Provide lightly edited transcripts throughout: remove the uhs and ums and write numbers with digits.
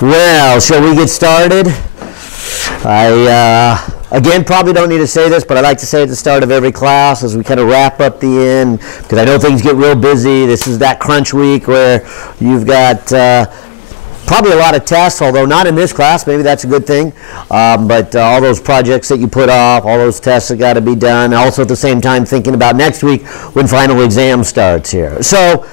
Well, shall we get started? I, again, probably don't need to say this, but I like to say at the start of every class as we kind of wrap up the end, because I know things get real busy. This is that crunch week where you've got probably a lot of tests, although not in this class. Maybe that's a good thing. But all those projects that you put off, all those tests that got to be done. Also at the same time thinking about next week when final exam starts here. So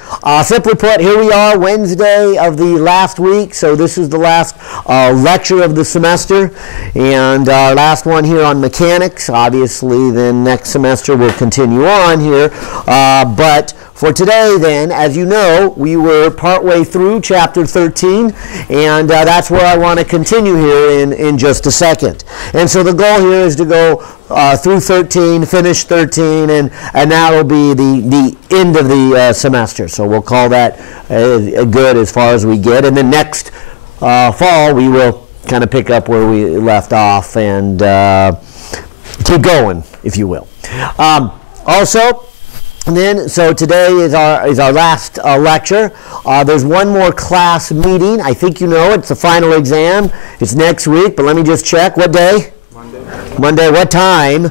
simply put, here we are, Wednesday of the last week. So this is the last lecture of the semester. And our last one here on mechanics. Obviously then next semester we'll continue on here. But for today then, as you know, we were partway through chapter 13, and that's where I want to continue here in just a second. And so the goal here is to go through 13, finish 13, and that'll be the end of the semester. So we'll call that good as far as we get. And then next fall, we will kind of pick up where we left off and keep going, if you will. Also, and then, so today is our last lecture. There's one more class meeting. I think you know it's the final exam. It's next week, but let me just check. What day? Monday. Monday. What time?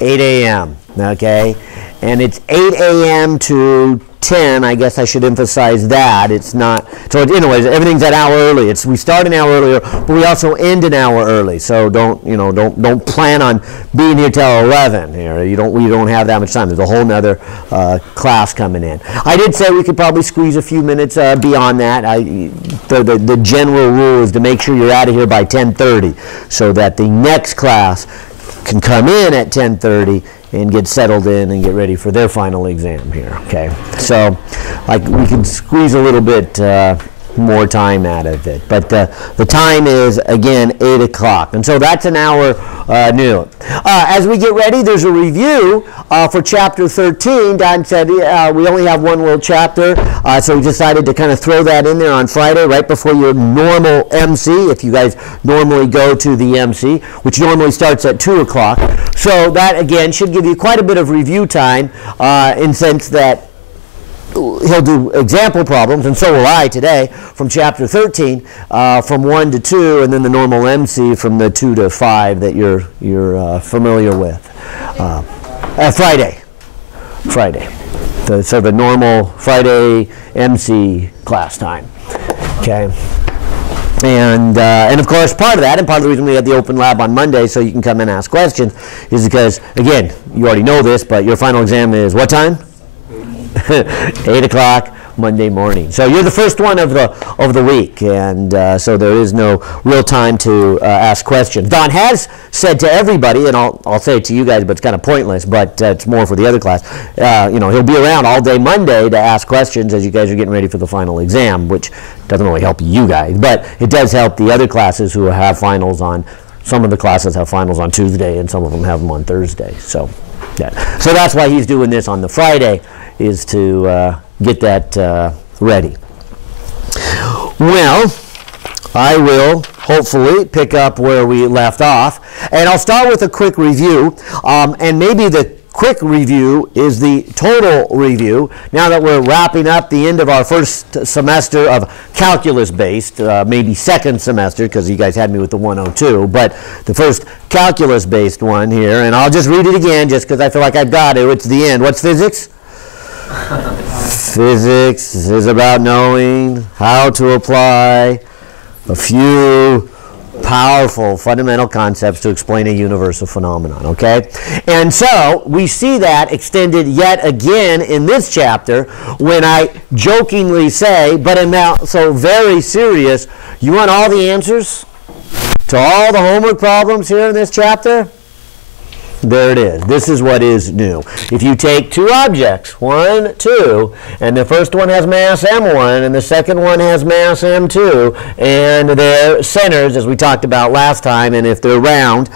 8 a.m. Okay. And it's 8 a.m. to 10. I guess I should emphasize that. It's not. So anyways, everything's an hour early. We start an hour earlier, but we also end an hour early. So don't plan on being here till 11. Here, we don't have that much time. There's a whole nother class coming in. I did say we could probably squeeze a few minutes beyond that. The general rule is to make sure you're out of here by 10:30, so that the next class can come in at 10:30 and get settled in and get ready for their final exam here, okay? So we can squeeze a little bit more time out of it. But the time is, again, 8 o'clock. And so that's an hour new. As we get ready, there's a review for Chapter 13. Don said we only have one little chapter, so we decided to kind of throw that in there on Friday right before your normal MC, if you guys normally go to the MC, which normally starts at 2 o'clock. So that, again, should give you quite a bit of review time in sense that he'll do example problems, and so will I today, from Chapter 13, from 1 to 2, and then the normal MC from the 2 to 5 that you're familiar with. Friday. So the normal Friday MC class time. Okay. And of course, part of that, and part of the reason we had the open lab on Monday so you can come and ask questions, is because, again, you already know this, but your final exam is what time? 8 o'clock Monday morning. So you're the first one of the week, and so there is no real time to ask questions. Don has said to everybody, and I'll say it to you guys, but it's kind of pointless, but it's more for the other class. He'll be around all day Monday to ask questions as you guys are getting ready for the final exam, which doesn't really help you guys, but it does help the other classes who have finals on. Some of the classes have finals on Tuesday, and some of them have them on Thursday. So that's why he's doing this on the Friday, is to get that ready. Well, I will hopefully pick up where we left off, and I'll start with a quick review, and maybe the quick review is the total review. Now that we're wrapping up the end of our first semester of calculus-based, maybe second semester, because you guys had me with the 102, but the first calculus-based one here, and I'll just read it again just because I feel like I've got it. It's the end. What's physics? Physics is about knowing how to apply a few powerful fundamental concepts to explain a universal phenomenon, okay? And so we see that extended yet again in this chapter when I jokingly say, but am now so very serious, you want all the answers to all the homework problems here in this chapter? There it is. This is what is new. If you take two objects, 1, 2, and the first one has mass m1 and the second one has mass m2, and their centers, as we talked about last time, and if they're round,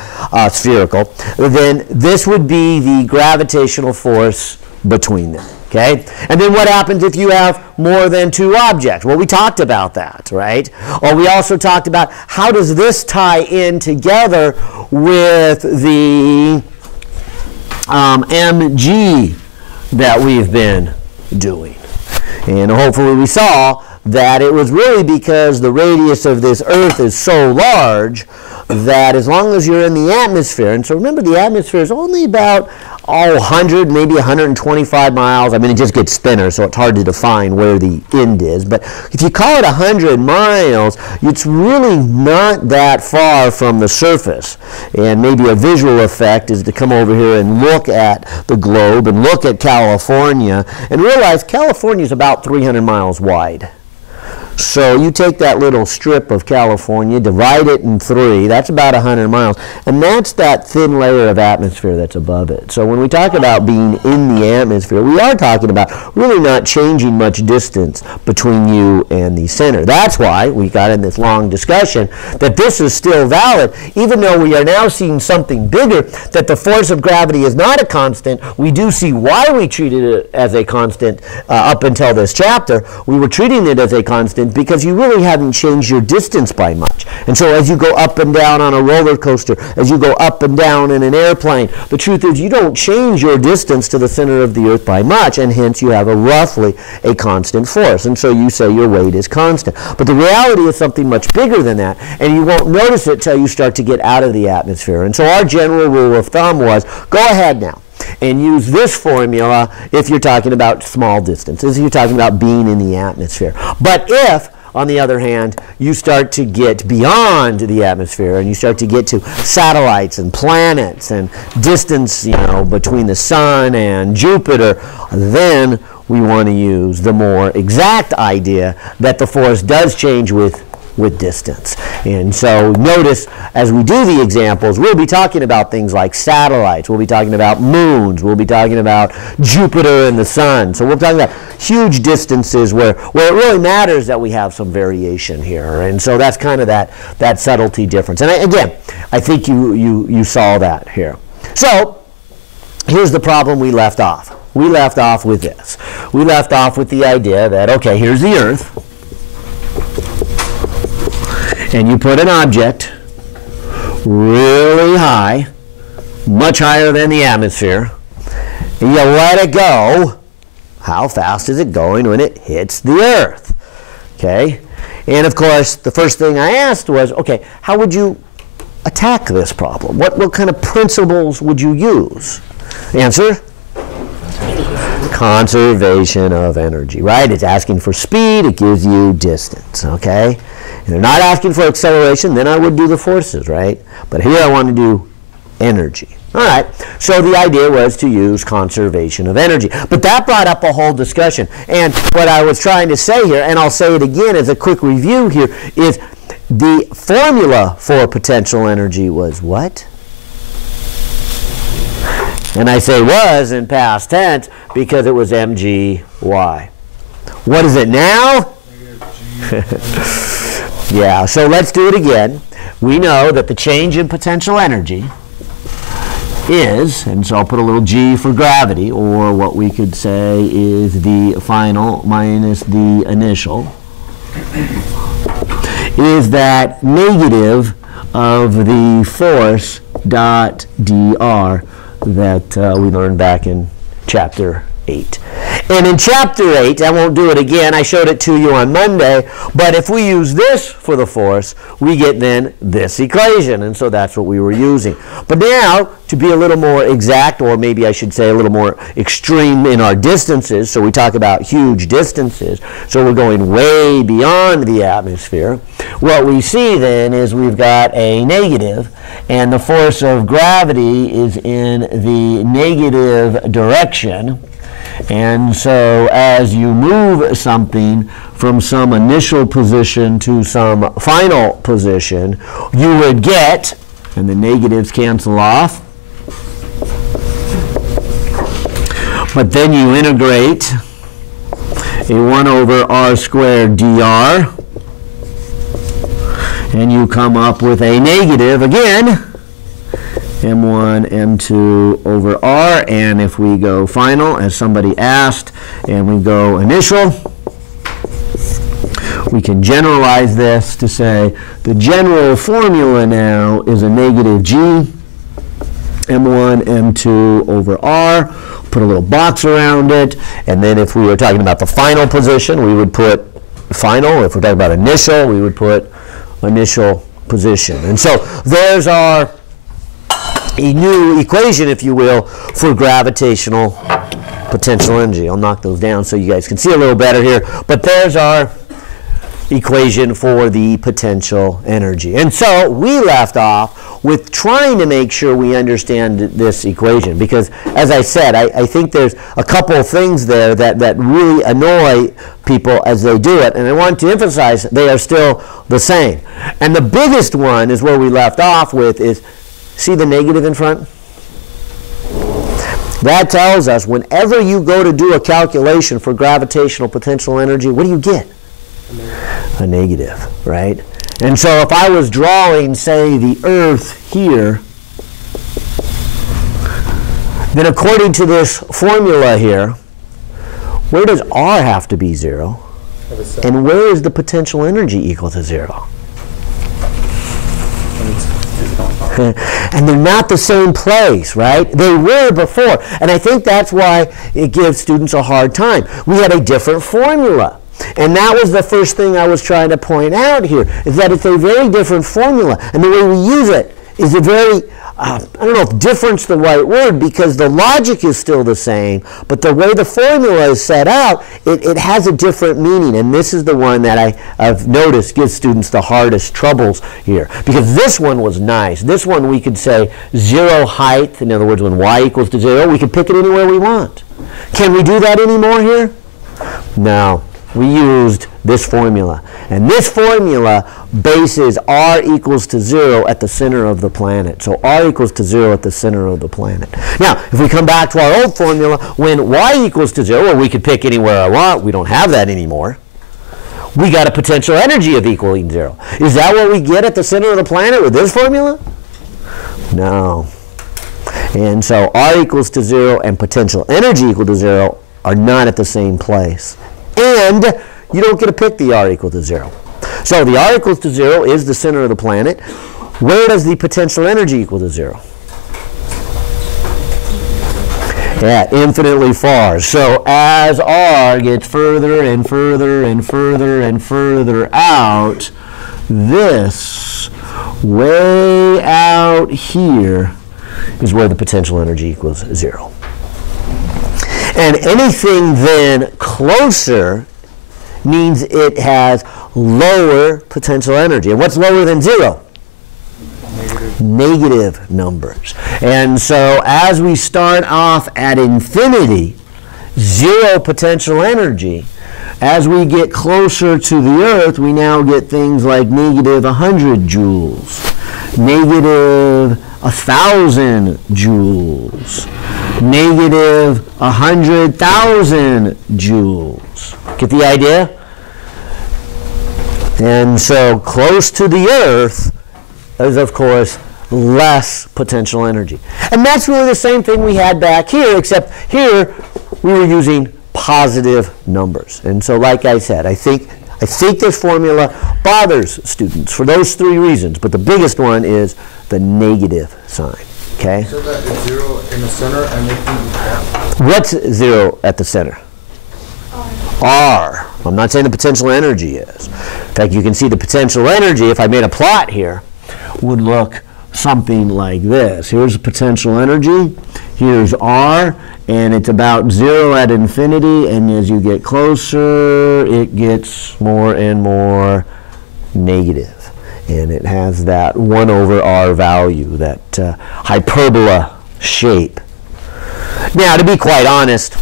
spherical, then this would be the gravitational force between them. Okay? And then what happens if you have more than two objects? Well, we talked about that, right? Or we also talked about how does this tie in together with the mg that we've been doing. And hopefully we saw that it was really because the radius of this Earth is so large that as long as you're in the atmosphere, and so remember the atmosphere is only about 100, maybe 125 miles. I mean, it just gets thinner, so it's hard to define where the end is. But if you call it 100 miles, it's really not that far from the surface. And maybe a visual effect is to come over here and look at the globe and look at California and realize California is about 300 miles wide. So you take that little strip of California, divide it in 3, that's about 100 miles, and that's that thin layer of atmosphere that's above it. So when we talk about being in the atmosphere, we are talking about really not changing much distance between you and the center. That's why we got in this long discussion that this is still valid, even though we are now seeing something bigger, that the force of gravity is not a constant. We do see why we treated it as a constant up until this chapter. We were treating it as a constant because you really haven't changed your distance by much. And so as you go up and down on a roller coaster, as you go up and down in an airplane, the truth is you don't change your distance to the center of the Earth by much, and hence you have roughly a constant force. And so you say your weight is constant. But the reality is something much bigger than that, and you won't notice it till you start to get out of the atmosphere. And so our general rule of thumb was, go ahead now and use this formula if you're talking about small distances, if you're talking about being in the atmosphere. But if, on the other hand, you start to get beyond the atmosphere and you start to get to satellites and planets and distance, between the sun and Jupiter, then we want to use the more exact idea that the force does change with distance. And so notice as we do the examples, we'll be talking about things like satellites, we'll be talking about moons, we'll be talking about Jupiter and the sun. So we're talking about huge distances where it really matters that we have some variation here. And so that's kind of that subtlety difference. And I think you saw that here. So here's the problem we left off. We left off with this. We left off with the idea that, okay, here's the Earth, and you put an object really high, much higher than the atmosphere, and you let it go. How fast is it going when it hits the Earth? Okay? And of course, the first thing I asked was, okay, how would you attack this problem? What kind of principles would you use? Answer? Conservation of energy, right? It's asking for speed, it gives you distance, okay? And they're not asking for acceleration, then I would do the forces, right? But here I want to do energy. All right, so the idea was to use conservation of energy. But that brought up a whole discussion. And what I was trying to say here, and I'll say it again as a quick review here, is the formula for potential energy was what? And I say was in past tense because it was mgy. What is it now? Yeah, so let's do it again. We know that the change in potential energy is, and so I'll put a little g for gravity, or what we could say is the final minus the initial, is that negative of the force dot dr that we learned back in chapter 8. And in chapter 8, I won't do it again, I showed it to you on Monday, but if we use this for the force, we get then this equation, and so that's what we were using. But now, to be a little more exact, or maybe I should say a little more extreme in our distances, so we talk about huge distances, so we're going way beyond the atmosphere, what we see then is we've got a negative, and the force of gravity is in the negative direction. And so as you move something from some initial position to some final position, you would get, and the negatives cancel off, but then you integrate a 1 over r squared dr, and you come up with a negative again, m1, m2 over r, and if we go final, as somebody asked, and we go initial, we can generalize this to say the general formula now is a negative g, m1, m2 over r, put a little box around it, and then if we were talking about the final position, we would put final. If we're talking about initial, we would put initial position. And so there's our a new equation, if you will, for gravitational potential energy. I'll knock those down so you guys can see a little better here. But there's our equation for the potential energy. And so we left off with trying to make sure we understand this equation, because as I said, I think there's a couple of things there that really annoy people as they do it, and I want to emphasize they are still the same. And the biggest one is where we left off with is, see the negative in front? That tells us whenever you go to do a calculation for gravitational potential energy, what do you get? A negative, right? And so if I was drawing, say, the Earth here, then according to this formula here, where does R have to be 0? And where is the potential energy equal to 0? And they're not the same place, right? They were before. And I think that's why it gives students a hard time. We had a different formula. And that was the first thing I was trying to point out here, is that it's a very different formula. And the way we use it is a very, I don't know if different's the right word, because the logic is still the same, but the way the formula is set out, it has a different meaning. And this is the one that I've noticed gives students the hardest troubles here. Because this one was nice. This one we could say 0 height, in other words, when y equals to 0, we could pick it anywhere we want. Can we do that anymore here? No. We used this formula. And this formula bases R equals to 0 at the center of the planet. So R equals to 0 at the center of the planet. Now, if we come back to our old formula, when Y equals to 0, well, we could pick anywhere I want. We don't have that anymore. We got a potential energy of equaling 0. Is that what we get at the center of the planet with this formula? No. And so R equals to 0 and potential energy equal to 0 are not at the same place. And you don't get to pick the R equal to 0. So the R equals to 0 is the center of the planet. Where does the potential energy equal to 0? Yeah, infinitely far. So as R gets further and further and further and further out, this way out here is where the potential energy equals 0. And anything then closer means it has lower potential energy. And what's lower than 0? Negative numbers. And so as we start off at infinity, 0 potential energy, as we get closer to the Earth, we now get things like negative 100 joules, negative 1,000 joules, negative 100,000 joules. Get the idea? And so close to the Earth is, of course, less potential energy. And that's really the same thing we had back here, except here we were using positive numbers. And so like I said, I think this formula bothers students for those 3 reasons, but the biggest one is the negative sign. Okay? So that is 0 in the center and making What's 0 at the center? R. I'm not saying the potential energy is. In fact, you can see the potential energy, if I made a plot here, would look something like this. Here's the potential energy. Here's R, and it's about 0 at infinity, and as you get closer, it gets more and more negative. And it has that 1 over R value, that hyperbola shape. Now, to be quite honest,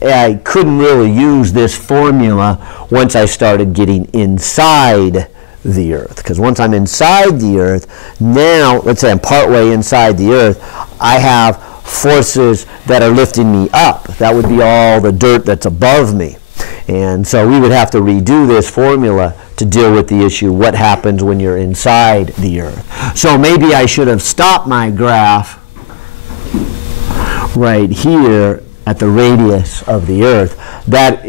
I couldn't really use this formula once I started getting inside the Earth. Because once I'm inside the Earth, now, let's say I'm partway inside the Earth, I have forces that are lifting me up. That would be all the dirt that's above me. And so we would have to redo this formula to deal with the issue, what happens when you're inside the Earth. So maybe I should have stopped my graph right here at the radius of the Earth. That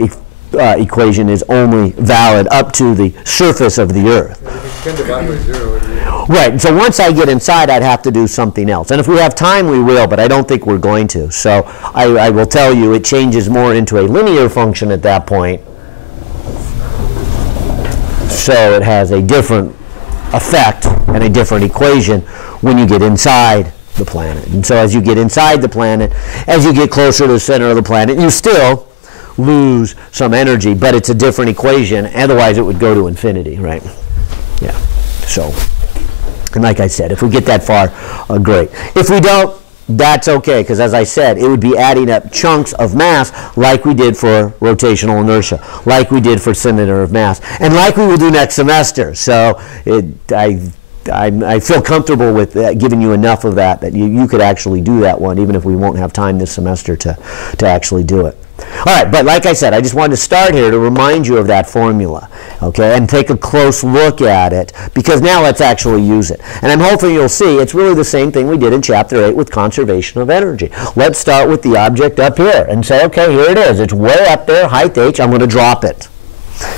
equation is only valid up to the surface of the Earth. You can divide by 0. Right, so once I get inside, I'd have to do something else. And if we have time, we will, but I don't think we're going to. So I will tell you, it changes more into a linear function at that point. So it has a different effect and a different equation when you get inside the planet. And so as you get inside the planet, as you get closer to the center of the planet, you still lose some energy, but it's a different equation. Otherwise, it would go to infinity, right? Yeah. So, and like I said, if we get that far, great. If we don't, that's okay, because as I said, it would be adding up chunks of mass like we did for rotational inertia, like we did for center of mass, and like we will do next semester. So I feel comfortable with giving you enough of that you could actually do that one, even if we won't have time this semester to actually do it. All right, but like I said, I just wanted to start here to remind you of that formula, okay, and take a close look at it, because now let's actually use it. And I'm hoping you'll see it's really the same thing we did in Chapter 8 with conservation of energy. Let's start with the object up here and say, okay, here it is. It's way up there, height h. I'm going to drop it.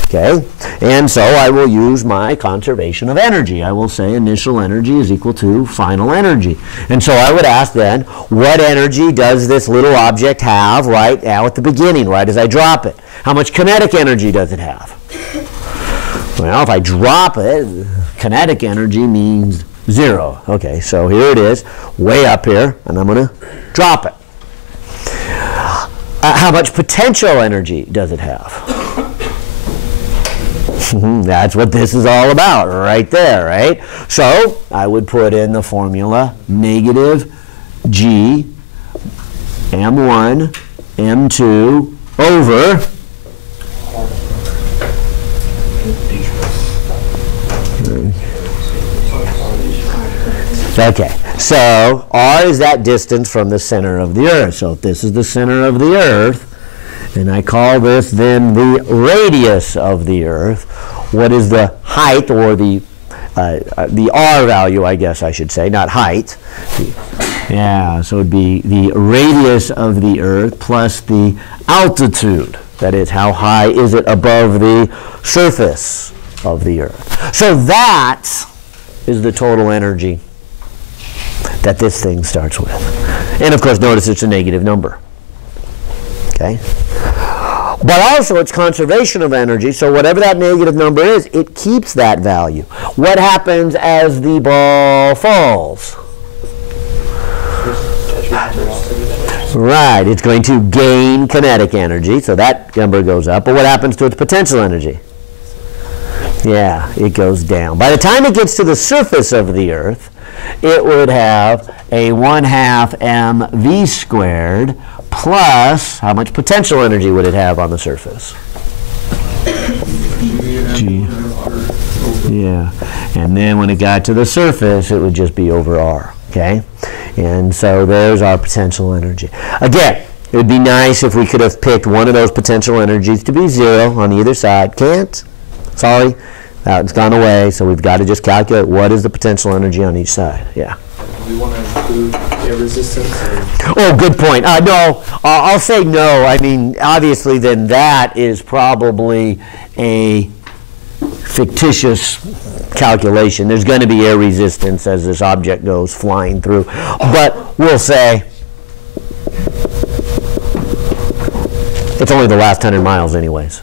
Okay, and so I will use my conservation of energy. I will say initial energy is equal to final energy. And so I would ask then, what energy does this little object have right now at the beginning, right as I drop it? How much kinetic energy does it have? Well, if I drop it, kinetic energy means 0. Okay, so here it is, way up here, and I'm going to drop it. How much potential energy does it have? That's what this is all about right there, right? So I would put in the formula negative G M1 M2 over okay, so R is that distance from the center of the Earth. So if this is the center of the Earth, and I call this then the radius of the Earth, what is the height, or the R value, I guess I should say, not height. Yeah, so it would be the radius of the Earth plus the altitude. That is, how high is it above the surface of the Earth. So that is the total energy that this thing starts with. And of course, notice it's a negative number. Okay? But also it's conservation of energy, so whatever that negative number is, it keeps that value. What happens as the ball falls? Right, it's going to gain kinetic energy, so that number goes up. But what happens to its potential energy? Yeah, it goes down. By the time it gets to the surface of the Earth, it would have a 1/2 mv squared plus, how much potential energy would it have on the surface? G. Yeah, and then when it got to the surface, it would just be over R, okay? And so there's our potential energy. Again, it would be nice if we could have picked one of those potential energies to be 0 on either side. Can't. Sorry, it's gone away, so we've got to just calculate what is the potential energy on each side. Yeah. Do we want to include air resistance? Oh, good point. No, I'll say no. I mean, obviously, then that is probably a fictitious calculation. There's going to be air resistance as this object goes flying through. But we'll say it's only the last 100 miles anyways.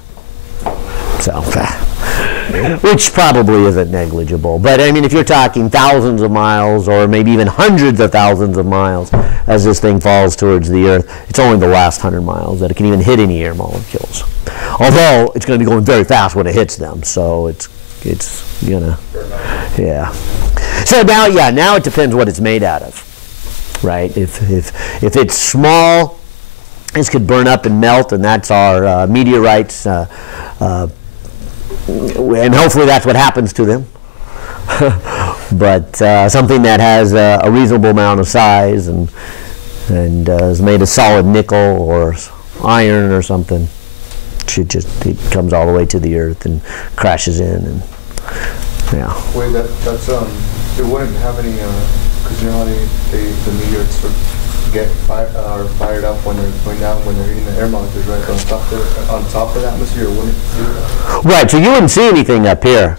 So, which probably isn't negligible. But I mean, if you're talking thousands of miles or maybe even hundreds of thousands of miles as this thing falls towards the Earth, it's only the last 100 miles that it can even hit any air molecules. Although it's going to be going very fast when it hits them, so it's gonna, yeah. So now, yeah, now it depends what it's made out of, right? If it's small, this could burn up and melt, and that's our meteorites. And hopefully that's what happens to them. But something that has a reasonable amount of size and is made of solid nickel or iron or something, it comes all the way to the Earth and crashes in, and yeah. Wait, that's it wouldn't have any because you know how the meteorites sort of get fired up when they're going down, when they're hitting the air molecules, right? On top of the atmosphere, wouldn't do that? Right, so you wouldn't see anything up here.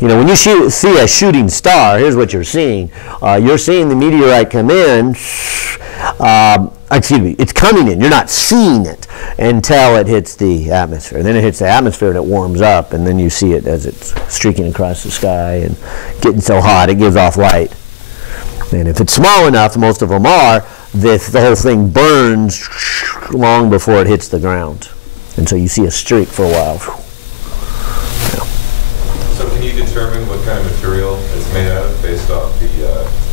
You know, when you see a shooting star, here's what you're seeing. You're seeing the meteorite come in, Excuse me, it's coming in. You're not seeing it until it hits the atmosphere. And then it hits the atmosphere and it warms up, and then you see it as it's streaking across the sky and getting so hot it gives off light. And if it's small enough, most of them are, the whole thing burns long before it hits the ground. And so you see a streak for a while. Yeah. So can you determine what kind of material it's made out of based off the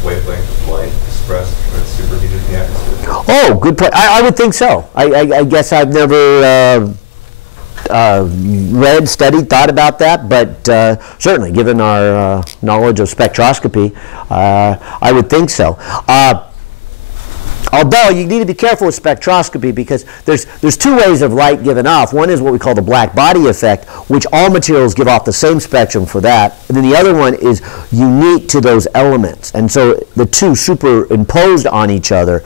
wavelength of light expressed when it's superheated in the atmosphere? Oh, good point. I would think so. I guess I've never read, studied, thought about that, but certainly, given our knowledge of spectroscopy, I would think so. Although you need to be careful with spectroscopy, because there's two ways of light given off. One is what we call the black body effect, which all materials give off the same spectrum for that. And then the other one is unique to those elements. And so the two superimposed on each other.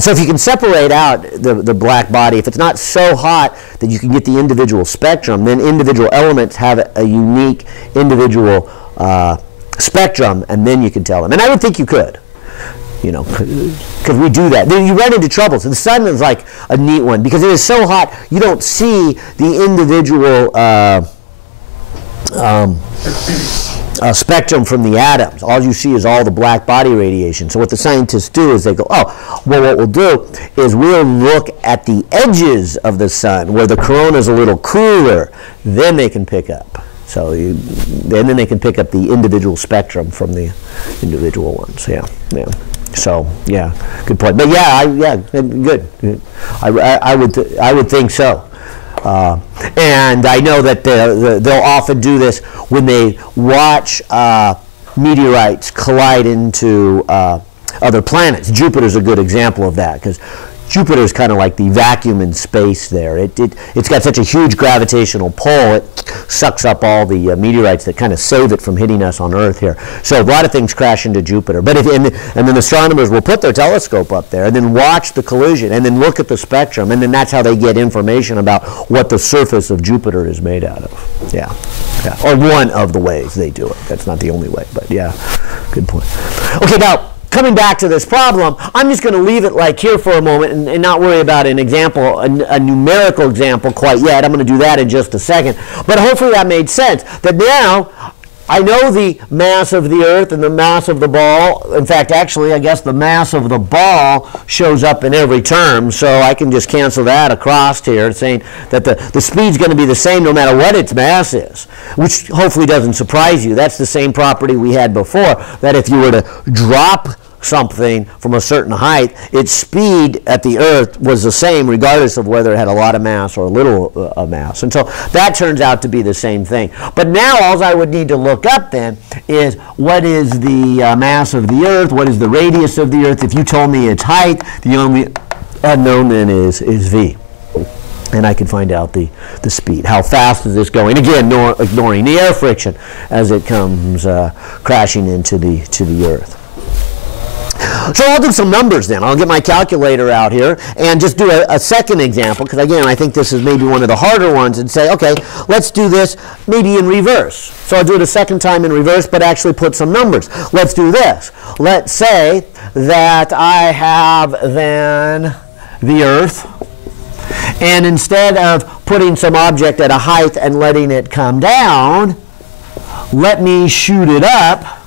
So if you can separate out the black body, if it's not so hot that you can get the individual spectrum, then individual elements have a unique individual spectrum, and then you can tell them. And I would think you could. You know, because we do that. Then you run into trouble. So the sun is like a neat one, because it is so hot you don't see the individual spectrum from the atoms. All you see is all the black body radiation. So what the scientists do is they go, oh, well, what we'll do is we'll look at the edges of the sun where the corona is a little cooler. Then they can pick up. So and then they can pick up the individual spectrum from the individual ones. Yeah, yeah. So yeah, good point. But yeah, good. I would think so. And I know that they'll often do this when they watch meteorites collide into other planets. Jupiter's a good example of that, because Jupiter is kind of like the vacuum in space there. It's got such a huge gravitational pull, it sucks up all the meteorites that kind of save it from hitting us on Earth here. So a lot of things crash into Jupiter. But and then astronomers will put their telescope up there and then watch the collision and then look at the spectrum, and then that's how they get information about what the surface of Jupiter is made out of. Yeah, yeah. Or one of the ways they do it. That's not the only way, but yeah, good point. Okay, now, coming back to this problem, I'm just going to leave it like here for a moment and not worry about an example, a numerical example quite yet. I'm going to do that in just a second. But hopefully that made sense. That now I know the mass of the Earth and the mass of the ball. In fact, actually, I guess the mass of the ball shows up in every term. So I can just cancel that across here, saying that the speed's going to be the same no matter what its mass is, which hopefully doesn't surprise you. That's the same property we had before, that if you were to drop something from a certain height, its speed at the Earth was the same regardless of whether it had a lot of mass or a little mass. And so that turns out to be the same thing. But now all I would need to look up then is what is the mass of the Earth, what is the radius of the Earth. If you told me its height, the only unknown then is v. And I can find out the speed. How fast is this going? Again, ignoring the air friction as it comes crashing into the Earth. So I'll do some numbers then. I'll get my calculator out here and just do a second example, because again, I think this is maybe one of the harder ones, and say, okay, let's do this maybe in reverse. So I'll do it a second time in reverse, but actually put some numbers. Let's do this. Let's say that I have then the Earth, and instead of putting some object at a height and letting it come down, let me shoot it up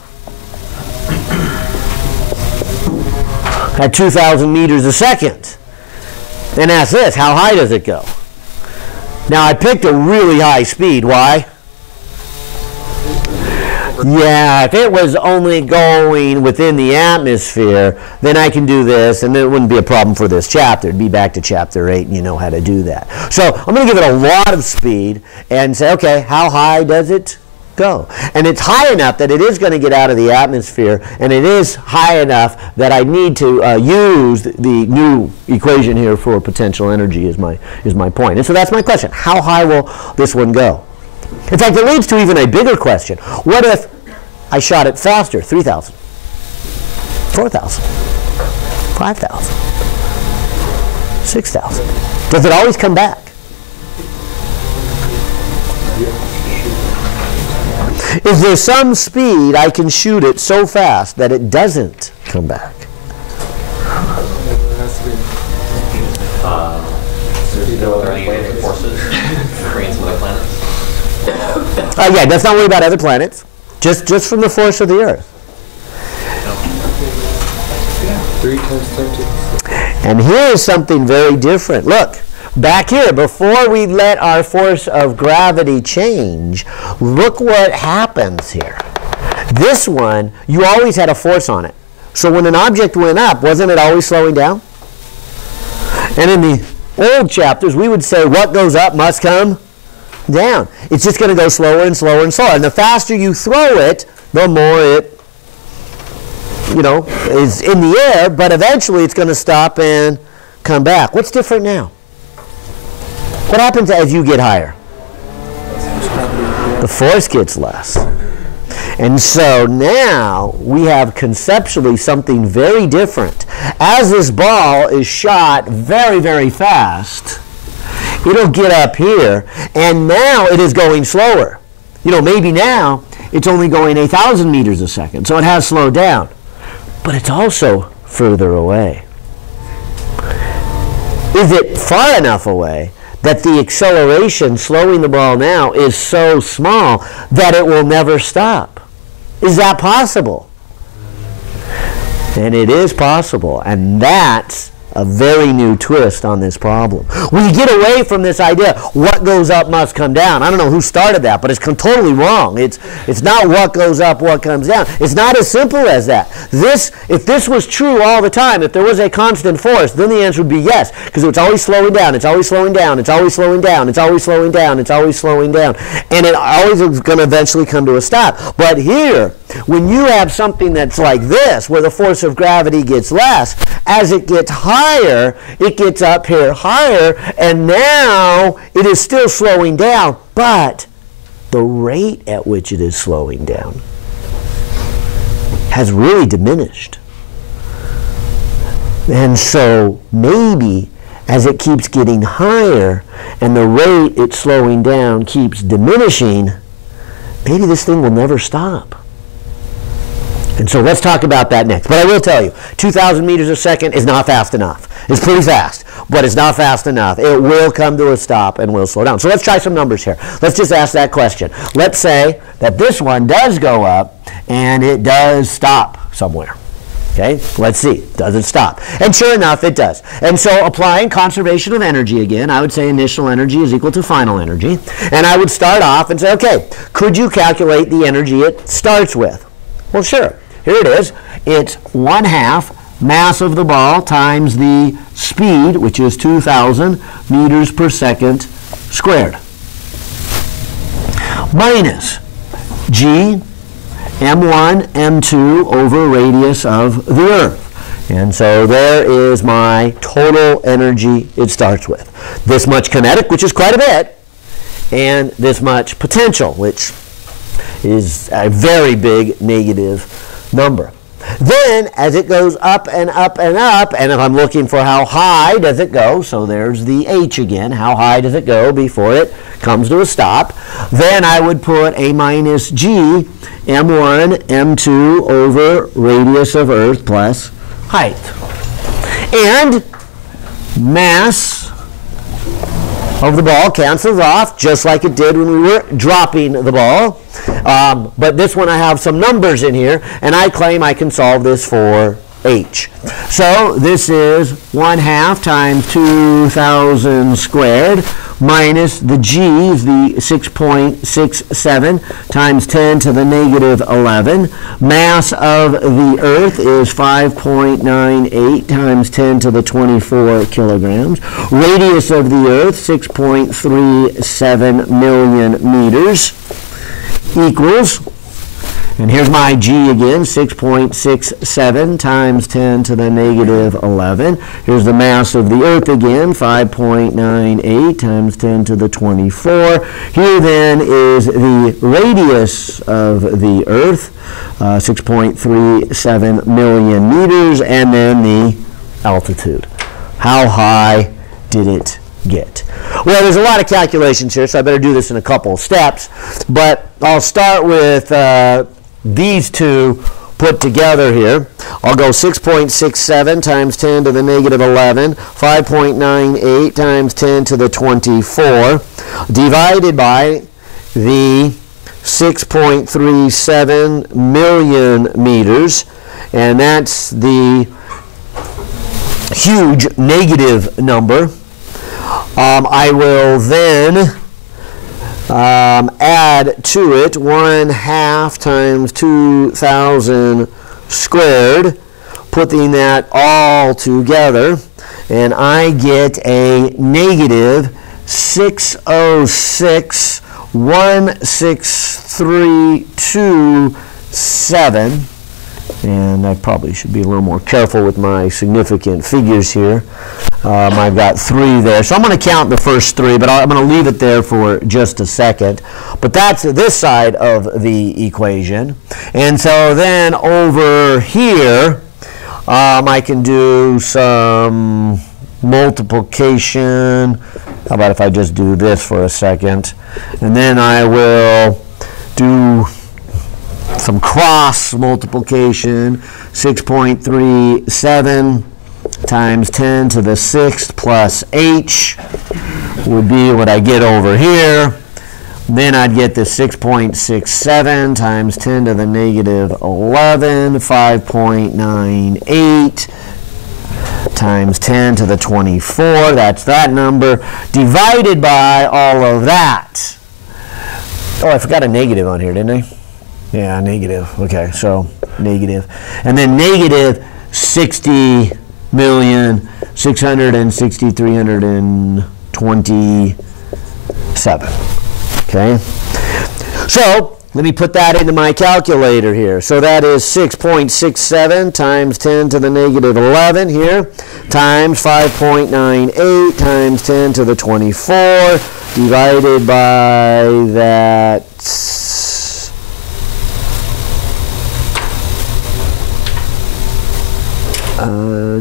at 2,000 meters a second. And ask this, how high does it go? Now I picked a really high speed. Why? Yeah, if it was only going within the atmosphere, then I can do this, and it wouldn't be a problem for this chapter. It'd be back to chapter 8, and you know how to do that. So I'm going to give it a lot of speed and say, okay, how high does it go? And it's high enough that it is going to get out of the atmosphere, and it is high enough that I need to use the new equation here for potential energy is my point. And so that's my question. How high will this one go? In fact, it leads to even a bigger question. What if I shot it faster? 3,000, 4,000, 5,000, 6,000. Does it always come back? Is there some speed I can shoot it so fast that it doesn't come back? you know, are there any other forces bringing some other planets? Yeah, let's not worry about other planets. Just from the force of the Earth. 3 times 10 to the 6. And here is something very different. Look, back here, before we let our force of gravity change, look what happens here. This one, you always had a force on it. So when an object went up, wasn't it always slowing down? And in the old chapters, we would say what goes up must come down. It's just going to go slower and slower and slower. And the faster you throw it, the more it, is in the air, but eventually it's going to stop and come back. What's different now? What happens as you get higher? The force gets less. And so now we have conceptually something very different. As this ball is shot very, very fast, it'll get up here, and now it is going slower. Maybe now it's only going 1,000 meters a second, so it has slowed down. But it's also further away. Is it far enough away that the acceleration slowing the ball now is so small that it will never stop? Is that possible? And it is possible, and that's a very new twist on this problem. We get away from this idea, what goes up must come down. I don't know who started that, but it's totally wrong. It's not what goes up, what comes down. It's not as simple as that. If this was true all the time, if there was a constant force, then the answer would be yes, because it's always slowing down, it's always slowing down, it's always slowing down, it's always slowing down, it's always slowing down, and it always is going to eventually come to a stop. But here, when you have something that's like this, where the force of gravity gets less, as it gets higher, it gets up here higher, and now it is still slowing down, but the rate at which it is slowing down has really diminished. And so maybe as it keeps getting higher and the rate it's slowing down keeps diminishing, maybe this thing will never stop. And so let's talk about that next. But I will tell you, 2,000 meters a second is not fast enough. It's pretty fast, but it's not fast enough. It will come to a stop and will slow down. So let's try some numbers here. Let's just ask that question. Let's say that this one does go up and it does stop somewhere. Okay, let's see. Does it stop? And sure enough, it does. And so applying conservation of energy again, I would say initial energy is equal to final energy. And I would start off and say, okay, could you calculate the energy it starts with? Well, sure. Here it is. It's 1/2 mass of the ball times the speed, which is 2,000 meters per second squared, minus g m1, m2 over radius of the Earth. And so there is my total energy it starts with. This much kinetic, which is quite a bit, and this much potential, which is a very big negative number. Then, as it goes up and up and up, and if I'm looking for how high does it go, so there's the h again, how high does it go before it comes to a stop, then I would put a minus g m1, m2 over radius of Earth plus height. And mass of the ball cancels off just like it did when we were dropping the ball. But this one I have some numbers in here, and I claim I can solve this for h. So this is 1/2 times 2,000 squared minus the g is the 6.67 times 10 to the negative 11. Mass of the Earth is 5.98 times 10 to the 24 kilograms. Radius of the Earth, 6.37 million meters, equals, and here's my g again, 6.67 times 10 to the negative 11. Here's the mass of the Earth again, 5.98 times 10 to the 24. Here then is the radius of the Earth, 6.37 million meters, and then the altitude. How high did it get? Well, there's a lot of calculations here, so I better do this in a couple of steps, but I'll start with these two put together here. I'll go 6.67 times 10 to the negative 11, 5.98 times 10 to the 24, divided by the 6.37 million meters, and that's the huge negative number. I will then add to it 1/2 times 2,000 squared, putting that all together, and I get a negative 606.16327. And I probably should be a little more careful with my significant figures here. I've got 3 there. So I'm going to count the first 3, but I'm going to leave it there for just a second. But that's this side of the equation. And so then over here, I can do some multiplication. How about if I just do this for a second? And then I will do some cross multiplication. 6.37 times 10 to the 6th plus h would be what I get over here. Then I'd get the 6.67 times 10 to the negative 11, 5.98 times 10 to the 24, that's that number, divided by all of that. Oh, I forgot a negative on here, didn't I? Yeah, negative. Okay, so negative. And then negative 60,660,327. Okay? So, let me put that into my calculator here. So that is 6.67 times 10 to the negative 11 here, times 5.98 times 10 to the 24, divided by that.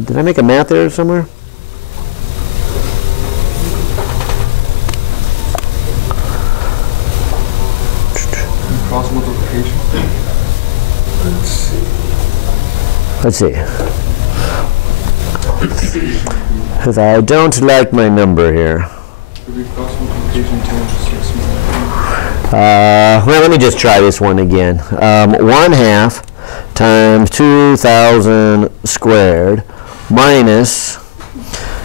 Did I make a math error somewhere? Cross multiplication. Let's see. Because I don't like my number here. Cross multiplication times 6 million. Well, let me just try this one again. 1/2 times 2,000 squared minus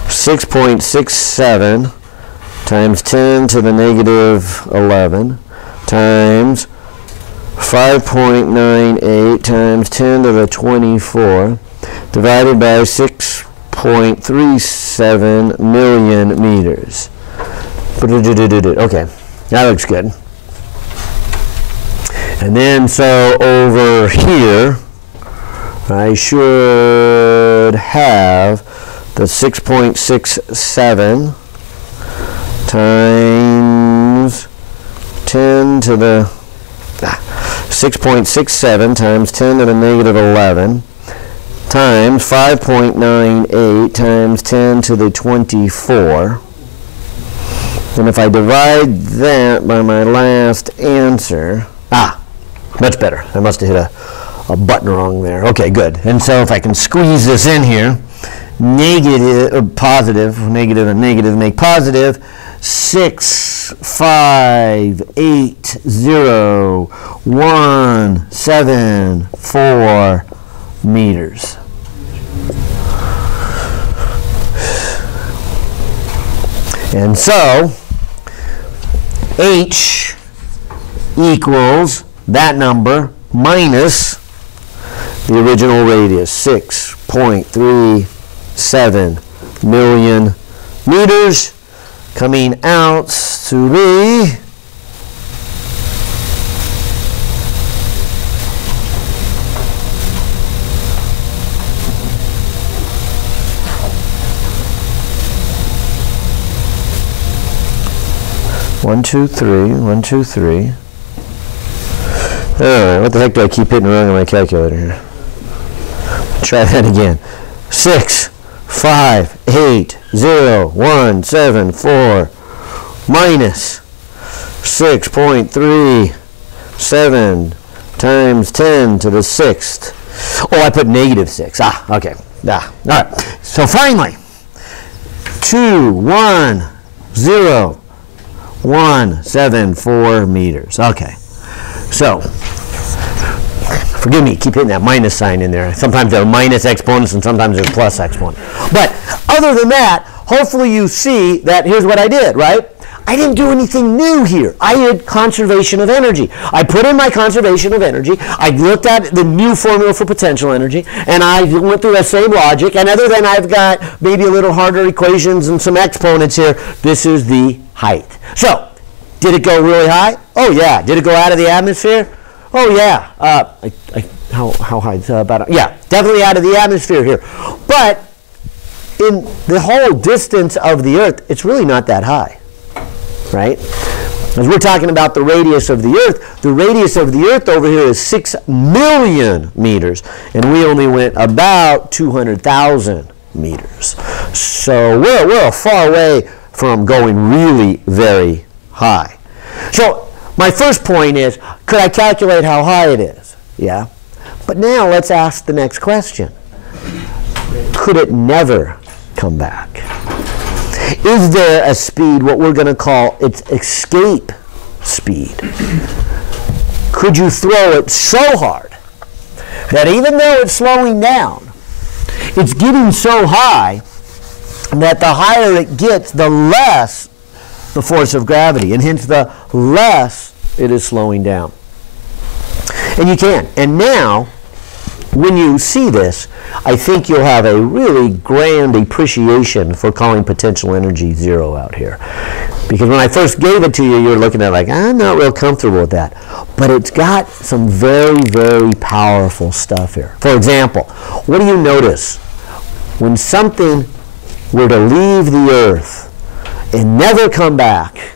6.67 times 10 to the negative 11 times 5.98 times 10 to the 24 divided by 6.37 million meters. Okay, that looks good. And then so over here, I should have the 6.67 times 10 to the 6.67 times 10 to the negative 11 times 5.98 times 10 to the 24. And if I divide that by my last answer, much better. I must have hit a button wrong there. Okay, good. And so if I can squeeze this in here, negative, positive, negative and negative make positive, 6,580,174 meters. And so H equals that number minus the original radius, 6.37 million meters, coming out to be one, two, three. All right, what the heck do I keep hitting wrong on my calculator here? Try that again. 6,580,174 minus 6.37 times 10 to the 6th Oh, I put -6. Ah, okay. Ah, all right. So finally, 210,174 meters. Okay. So, forgive me, keep hitting that minus sign in there. Sometimes there are minus exponents and sometimes there's plus exponent. But other than that, hopefully you see that here's what I did, right? I didn't do anything new here. I did conservation of energy. I put in my conservation of energy. I looked at the new formula for potential energy, and I went through that same logic. And other than I've got maybe a little harder equations and some exponents here, this is the height. So, did it go really high? Oh, yeah. Did it go out of the atmosphere? Oh, yeah. How high? Yeah, definitely out of the atmosphere here. But in the whole distance of the Earth, it's really not that high. Right? As we're talking about the radius of the Earth over here is 6 million meters, and we only went about 200,000 meters. So we're a far way from going really very high. So my first point is, could I calculate how high it is? Yeah. But now let's ask the next question. Could it never come back? Is there a speed, what we're going to call its escape speed? Could you throw it so hard that even though it's slowing down, it's getting so high that the higher it gets, the less the force of gravity, and hence the less it is slowing down? And you can. And now, when you see this, I think you'll have a really grand appreciation for calling potential energy 0 out here. Because when I first gave it to you, you were looking at it like, I'm not real comfortable with that. But it's got some very, very powerful stuff here. For example, what do you notice? When something were to leave the Earth and never come back,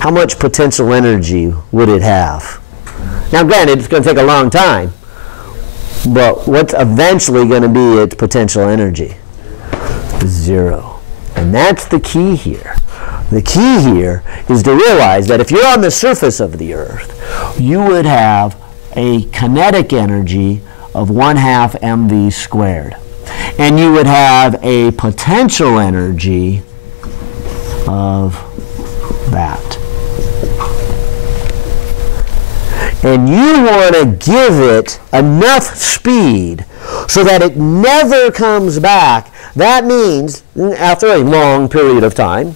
how much potential energy would it have? Now, granted, it's going to take a long time. But what's eventually going to be its potential energy? 0. And that's the key here. The key here is to realize that if you're on the surface of the Earth, you would have a kinetic energy of 1/2 mv squared. And you would have a potential energy of that. And you want to give it enough speed so that it never comes back. That means, after a long period of time,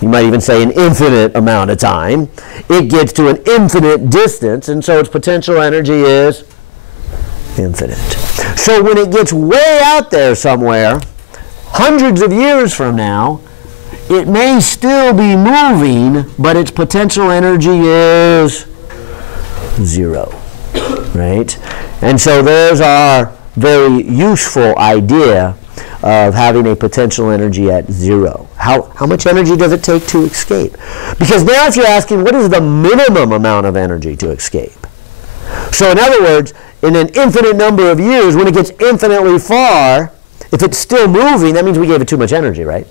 you might even say an infinite amount of time, it gets to an infinite distance, and so its potential energy is infinite. So when it gets way out there somewhere, hundreds of years from now, it may still be moving, but its potential energy is 0, right? And so there's our very useful idea of having a potential energy at 0. How much energy does it take to escape? Because now if you're asking, what is the minimum amount of energy to escape? So in other words, in an infinite number of years, when it gets infinitely far, if it's still moving, that means we gave it too much energy, right?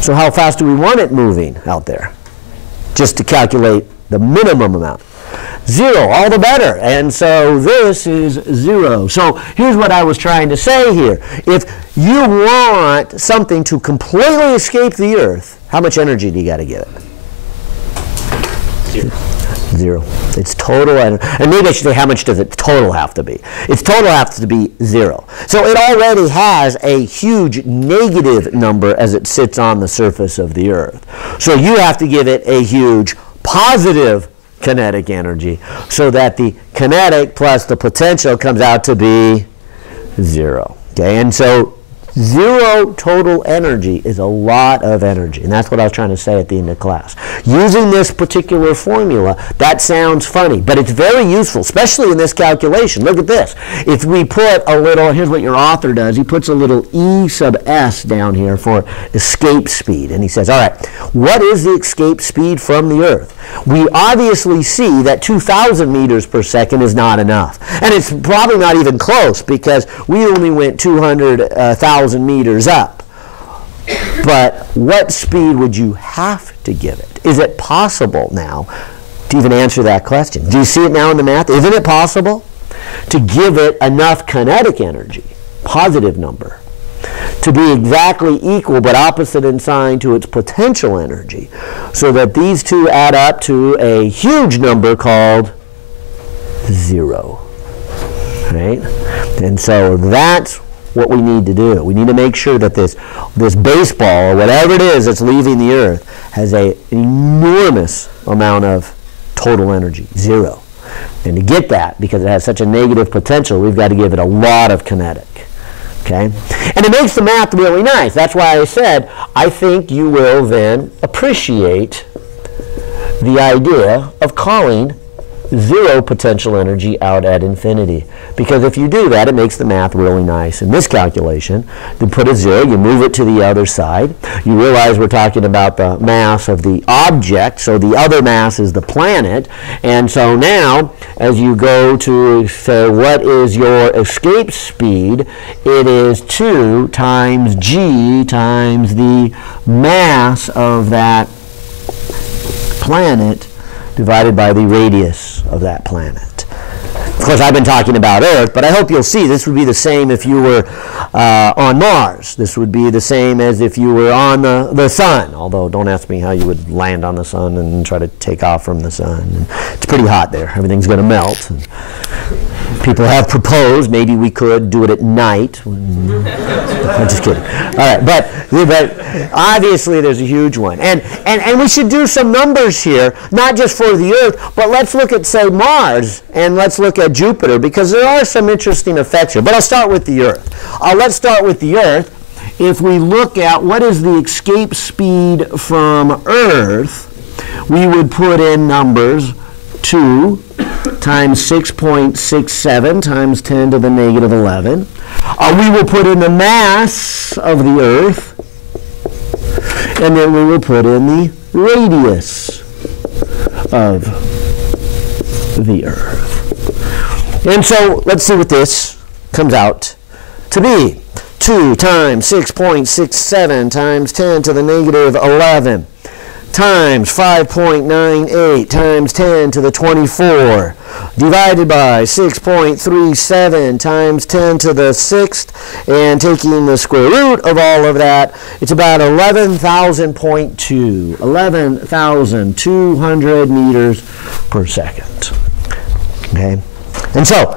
So how fast do we want it moving out there? Just to calculate the minimum amount. 0, all the better. And so this is 0. So here's what I was trying to say here. If you want something to completely escape the Earth, how much energy do you got to give it? 0. It's total energy. And maybe I should say, how much does its total have to be? Its total has to be 0. So it already has a huge negative number as it sits on the surface of the Earth. So you have to give it a huge positive kinetic energy so that the kinetic plus the potential comes out to be 0. Okay, and so 0 total energy is a lot of energy, and that's what I was trying to say at the end of class. Using this particular formula, that sounds funny, but it's very useful, especially in this calculation. Look at this. If we put a little, here's what your author does, he puts a little E sub s down here for escape speed, and he says, all right, what is the escape speed from the Earth? We obviously see that 2,000 meters per second is not enough, and it's probably not even close because we only went 200,000 meters up. But what speed would you have to give it? Is it possible now to even answer that question? Do you see it now in the math? Isn't it possible to give it enough kinetic energy, positive number, to be exactly equal but opposite in sign to its potential energy, so that these two add up to a huge number called 0. Right? And so that's what we need to do. We need to make sure that this baseball, or whatever it is that's leaving the Earth, has an enormous amount of total energy, 0. And to get that, because it has such a negative potential, we've got to give it a lot of kinetic. Okay? And it makes the math really nice. That's why I said, I think you will then appreciate the idea of calling 0 potential energy out at infinity. Because if you do that, it makes the math really nice. In this calculation, you put a 0, you move it to the other side. You realize we're talking about the mass of the object, so the other mass is the planet. And so now, as you go to say, what is your escape speed? It is 2 times g times the mass of that planet divided by the radius of that planet. Of course, I've been talking about Earth, but I hope you'll see this would be the same if you were on Mars. This would be the same as if you were on the Sun, although don't ask me how you would land on the Sun and try to take off from the Sun. And it's pretty hot there. Everything's going to melt. And people have proposed maybe we could do it at night. I'm just kidding. All right, but obviously there's a huge one. And we should do some numbers here, not just for the Earth, but let's look at, say, Mars, and let's look at Jupiter, because there are some interesting effects here. But I'll start with the Earth. Let's start with the Earth. If we look at what is the escape speed from Earth, we would put in numbers 2 times 6.67 times 10 to the negative 11. We will put in the mass of the Earth, and then we will put in the radius of the Earth. And so let's see what this comes out to be. 2 times 6.67 times 10 to the negative 11 times 5.98 times 10 to the 24 divided by 6.37 times 10 to the 6th, and taking the square root of all of that, it's about 11,200 meters per second. Okay? And so,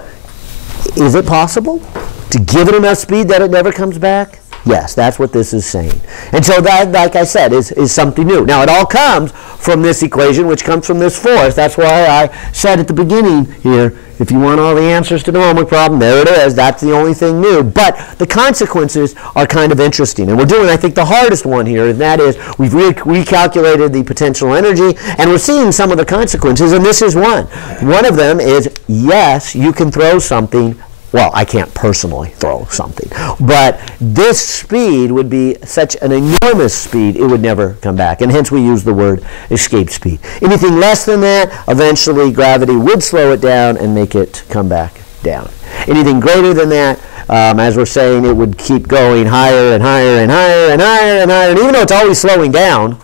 is it possible to give it enough speed that it never comes back? Yes, that's what this is saying. And so that, like I said, is something new. Now, it all comes from this equation, which comes from this force. That's why I said at the beginning here, if you want all the answers to the homework problem, there it is. That's the only thing new. But the consequences are kind of interesting. And we're doing, I think, the hardest one here, and that is we've recalculated the potential energy, and we're seeing some of the consequences, and this is one. One of them is, yes, you can throw something. Well, I can't personally throw something, but this speed would be such an enormous speed it would never come back, and hence we use the word escape speed. Anything less than that, eventually gravity would slow it down and make it come back down. Anything greater than that, as we're saying, it would keep going higher and higher and higher and higher and higher, and even though it's always slowing down,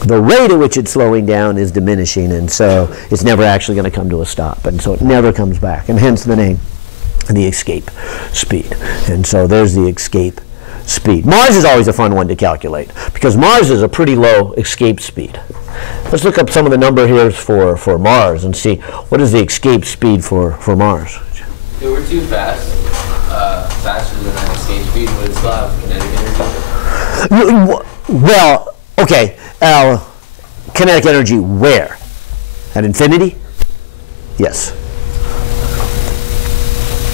the rate at which it's slowing down is diminishing, and so it's never actually going to come to a stop, and so it never comes back, and hence the name, the escape speed. And so there's the escape speed. Mars is always a fun one to calculate, because Mars is a pretty low escape speed. Let's look up some of the number here for Mars and see what is the escape speed for Mars. If it were too fast, faster than that escape speed, would it still have kinetic energy? Well, okay, kinetic energy where? At infinity? Yes.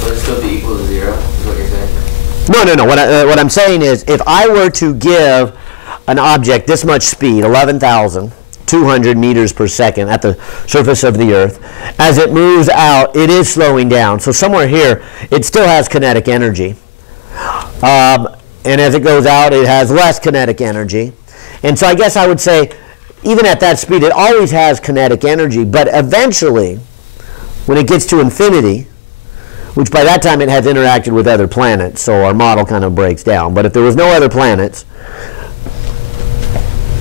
Would it still be equal to 0, is what you're saying? No. What I'm saying is, if I were to give an object this much speed, 11,200 meters per second at the surface of the Earth, as it moves out, it is slowing down. So somewhere here, it still has kinetic energy. And as it goes out, it has less kinetic energy. And so I guess I would say, even at that speed, it always has kinetic energy, but eventually, when it gets to infinity, which by that time it has interacted with other planets, so our model kind of breaks down. But if there was no other planets,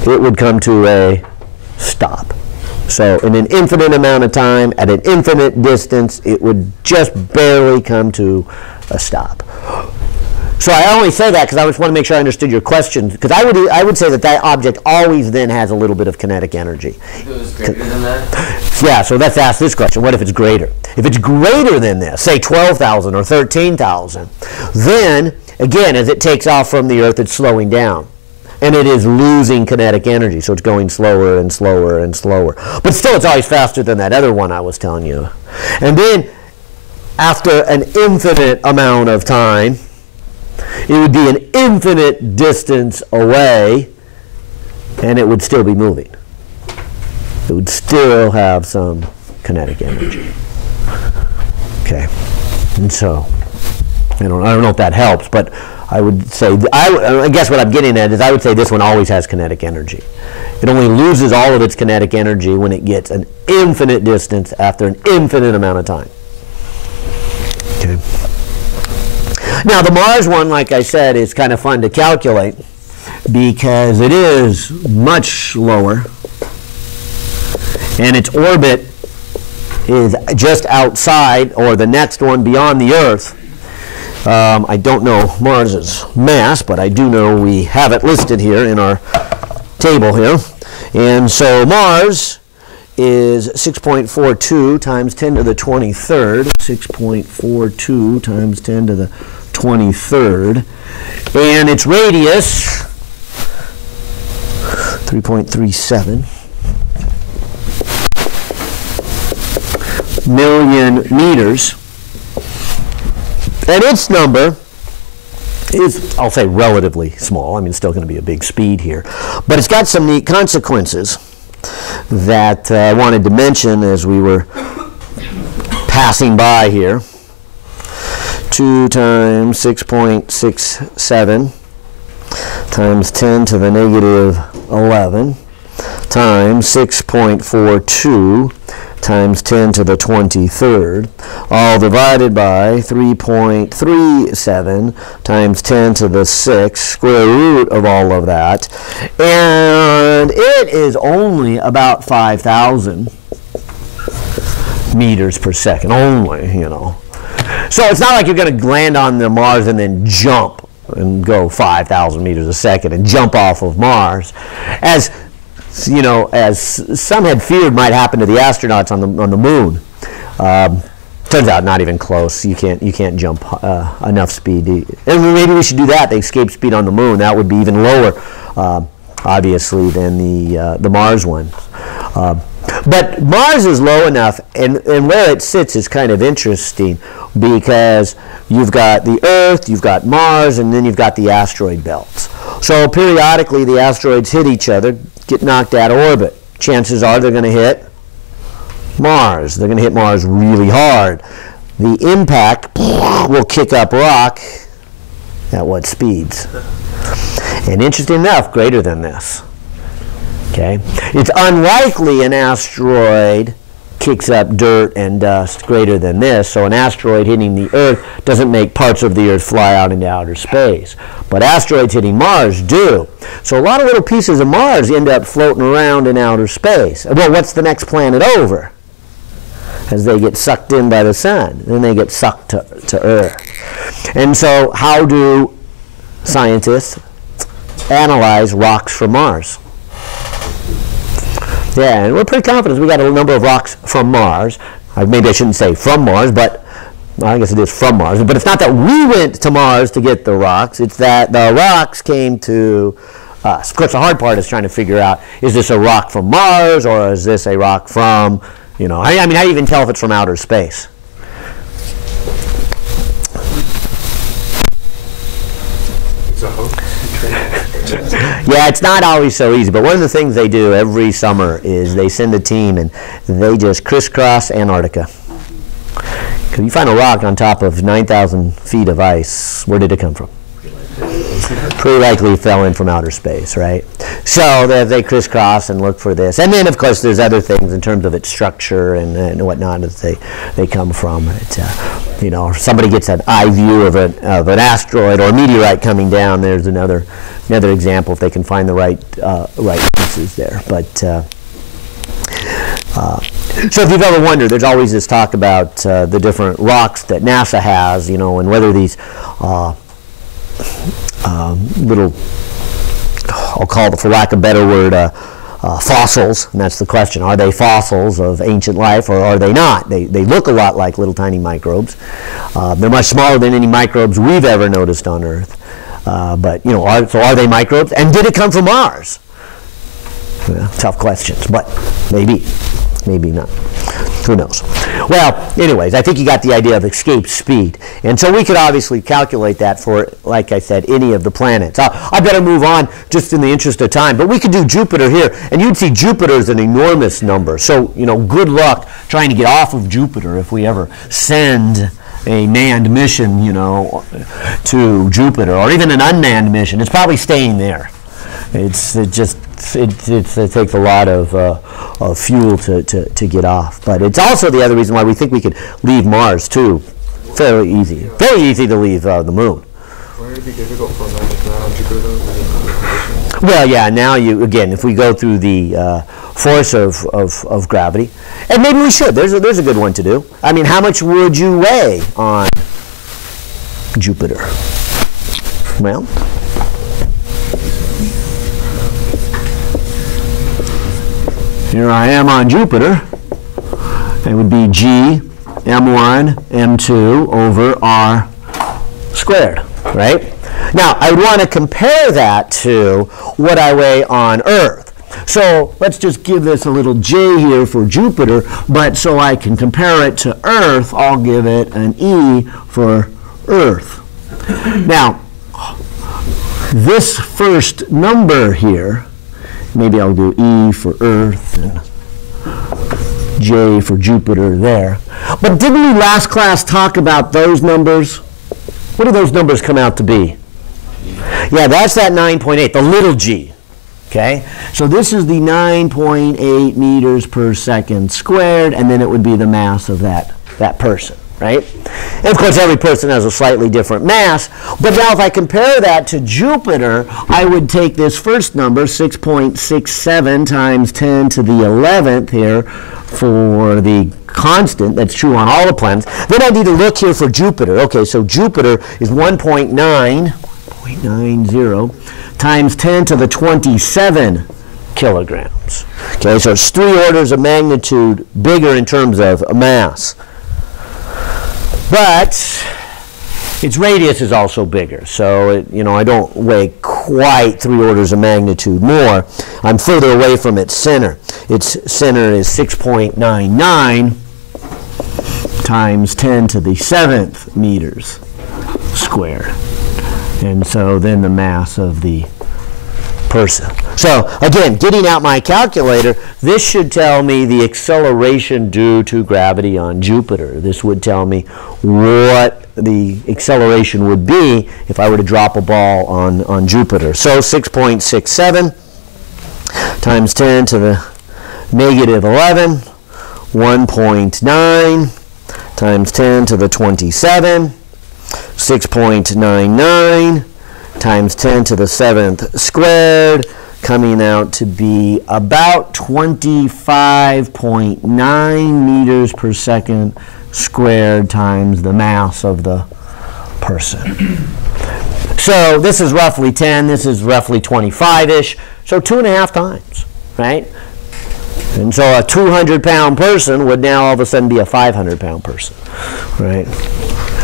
it would come to a stop. So in an infinite amount of time, at an infinite distance, it would just barely come to a stop. So I only say that because I just want to make sure I understood your question, because I would say that that object always then has a little bit of kinetic energy. If it was greater than that? Yeah, so let's ask this question. What if it's greater? If it's greater than this, say 12,000 or 13,000, then, again, as it takes off from the Earth, it's slowing down. And it is losing kinetic energy, so it's going slower and slower and slower. But still, it's always faster than that other one I was telling you. And then, after an infinite amount of time, it would be an infinite distance away, and it would still be moving. It would still have some kinetic energy. Okay, and so I don't know if that helps, but I would say I guess what I'm getting at is I would say this one always has kinetic energy. It only loses all of its kinetic energy when it gets an infinite distance after an infinite amount of time. Okay. Now the Mars one, like I said, is kind of fun to calculate because it is much lower and its orbit is just outside, or the next one beyond the Earth. I don't know Mars's mass, but I do know we have it listed here in our table here. And so Mars is 6.42 times 10 to the 23rd, 6.42 times 10 to the 23rd, and its radius 3.37 million meters, and its number is, I'll say, relatively small. I mean, it's still going to be a big speed here, but it's got some neat consequences that I wanted to mention as we were passing by here. 2 times 6.67 times 10 to the negative 11 times 6.42 times 10 to the 23rd, all divided by 3.37 times 10 to the 6th, square root of all of that, and it is only about 5,000 meters per second, only, you know. So it's not like you're going to land on the Mars and then jump and go 5,000 meters a second and jump off of Mars, as you know, as some had feared might happen to the astronauts on the moon. Turns out not even close. You can't jump enough speed. And maybe we should do that. The escape speed on the moon, that would be even lower, obviously, than the Mars one. But Mars is low enough, and where it sits is kind of interesting because you've got the Earth, you've got Mars, and then you've got the asteroid belts. So periodically the asteroids hit each other, get knocked out of orbit. Chances are they're going to hit Mars. They're going to hit Mars really hard. The impact will kick up rock at what speeds? And interesting enough, greater than this. Okay? It's unlikely an asteroid kicks up dirt and dust greater than this, so an asteroid hitting the Earth doesn't make parts of the Earth fly out into outer space. But asteroids hitting Mars do. So a lot of little pieces of Mars end up floating around in outer space. Well, what's the next planet over? As they get sucked in by the sun, then they get sucked to Earth. And so how do scientists analyze rocks from Mars? Yeah, and we're pretty confident we got a number of rocks from Mars. Maybe I shouldn't say from Mars, but well, I guess it is from Mars. But it's not that we went to Mars to get the rocks. It's that the rocks came to us. Of course, the hard part is trying to figure out, is this a rock from Mars or is this a rock from, you know, I mean, how do you even tell if it's from outer space? It's a hoax. Yeah, it's not always so easy, but one of the things they do every summer is they send a team and they just crisscross Antarctica. Because you find a rock on top of 9,000 feet of ice, where did it come from? Pretty likely it fell in from outer space, right? So they crisscross and look for this. And then, of course, there's other things in terms of its structure and whatnot that they come from. You know, if somebody gets an eye view of an asteroid or a meteorite coming down, there's another example if they can find the right pieces there. But So if you've ever wondered, there's always this talk about the different rocks that NASA has, you know, and whether these little, I'll call it, for lack of a better word, fossils, and that's the question. Are they fossils of ancient life, or are they not? They look a lot like little tiny microbes. They're much smaller than any microbes we've ever noticed on Earth. But, you know, so are they microbes? And did it come from Mars? Tough questions, but maybe not. Who knows? Well, anyways, I think you got the idea of escape speed. And so we could obviously calculate that for, like I said, any of the planets. I better move on just in the interest of time. But we could do Jupiter here, and you'd see Jupiter is an enormous number. So, you know, good luck trying to get off of Jupiter if we ever send a manned mission, you know, to Jupiter, or even an unmanned mission. It's probably staying there. It takes a lot of fuel to get off. But it's also the other reason why we think we could leave Mars, too. Fairly easy. Very easy to leave the moon. Wouldn't it be difficult for a man to land on Jupiter? Well, yeah, now you, again, if we go through the force of gravity, and maybe we should. There's a good one to do. I mean, how much would you weigh on Jupiter? Well, here I am on Jupiter. It would be G m1 m2 over r squared, right? Now, I would want to compare that to what I weigh on Earth. So let's just give this a little J here for Jupiter, but so I can compare it to Earth, I'll give it an E for Earth. Now, this first number here, maybe I'll do E for Earth and J for Jupiter there. But didn't we last class talk about those numbers? What do those numbers come out to be? Yeah, that's that 9.8, the little g. Okay? So this is the 9.8 meters per second squared, and then it would be the mass of that person, right? And of course, every person has a slightly different mass. But now if I compare that to Jupiter, I would take this first number, 6.67 times 10 to the 11th here, for the constant, that's true on all the planets. Then I need to look here for Jupiter. Okay, so Jupiter is 1.90 times 10 to the 27 kilograms. Okay, so it's 3 orders of magnitude bigger in terms of mass. But its radius is also bigger, so I don't weigh quite 3 orders of magnitude more. I'm further away from its center. Its center is 6.99 times 10 to the 7th meters squared. And so then the mass of the person. So again, getting out my calculator, this should tell me the acceleration due to gravity on Jupiter. This would tell me what the acceleration would be if I were to drop a ball on Jupiter. So 6.67 times 10 to the negative 11, 1.9 times 10 to the 27, 6.99 times 10 to the 7th squared, coming out to be about 25.9 meters per second squared times the mass of the person. So this is roughly 10, this is roughly 25-ish, so 2.5 times, right? And so a 200-pound person would now all of a sudden be a 500-pound person, right?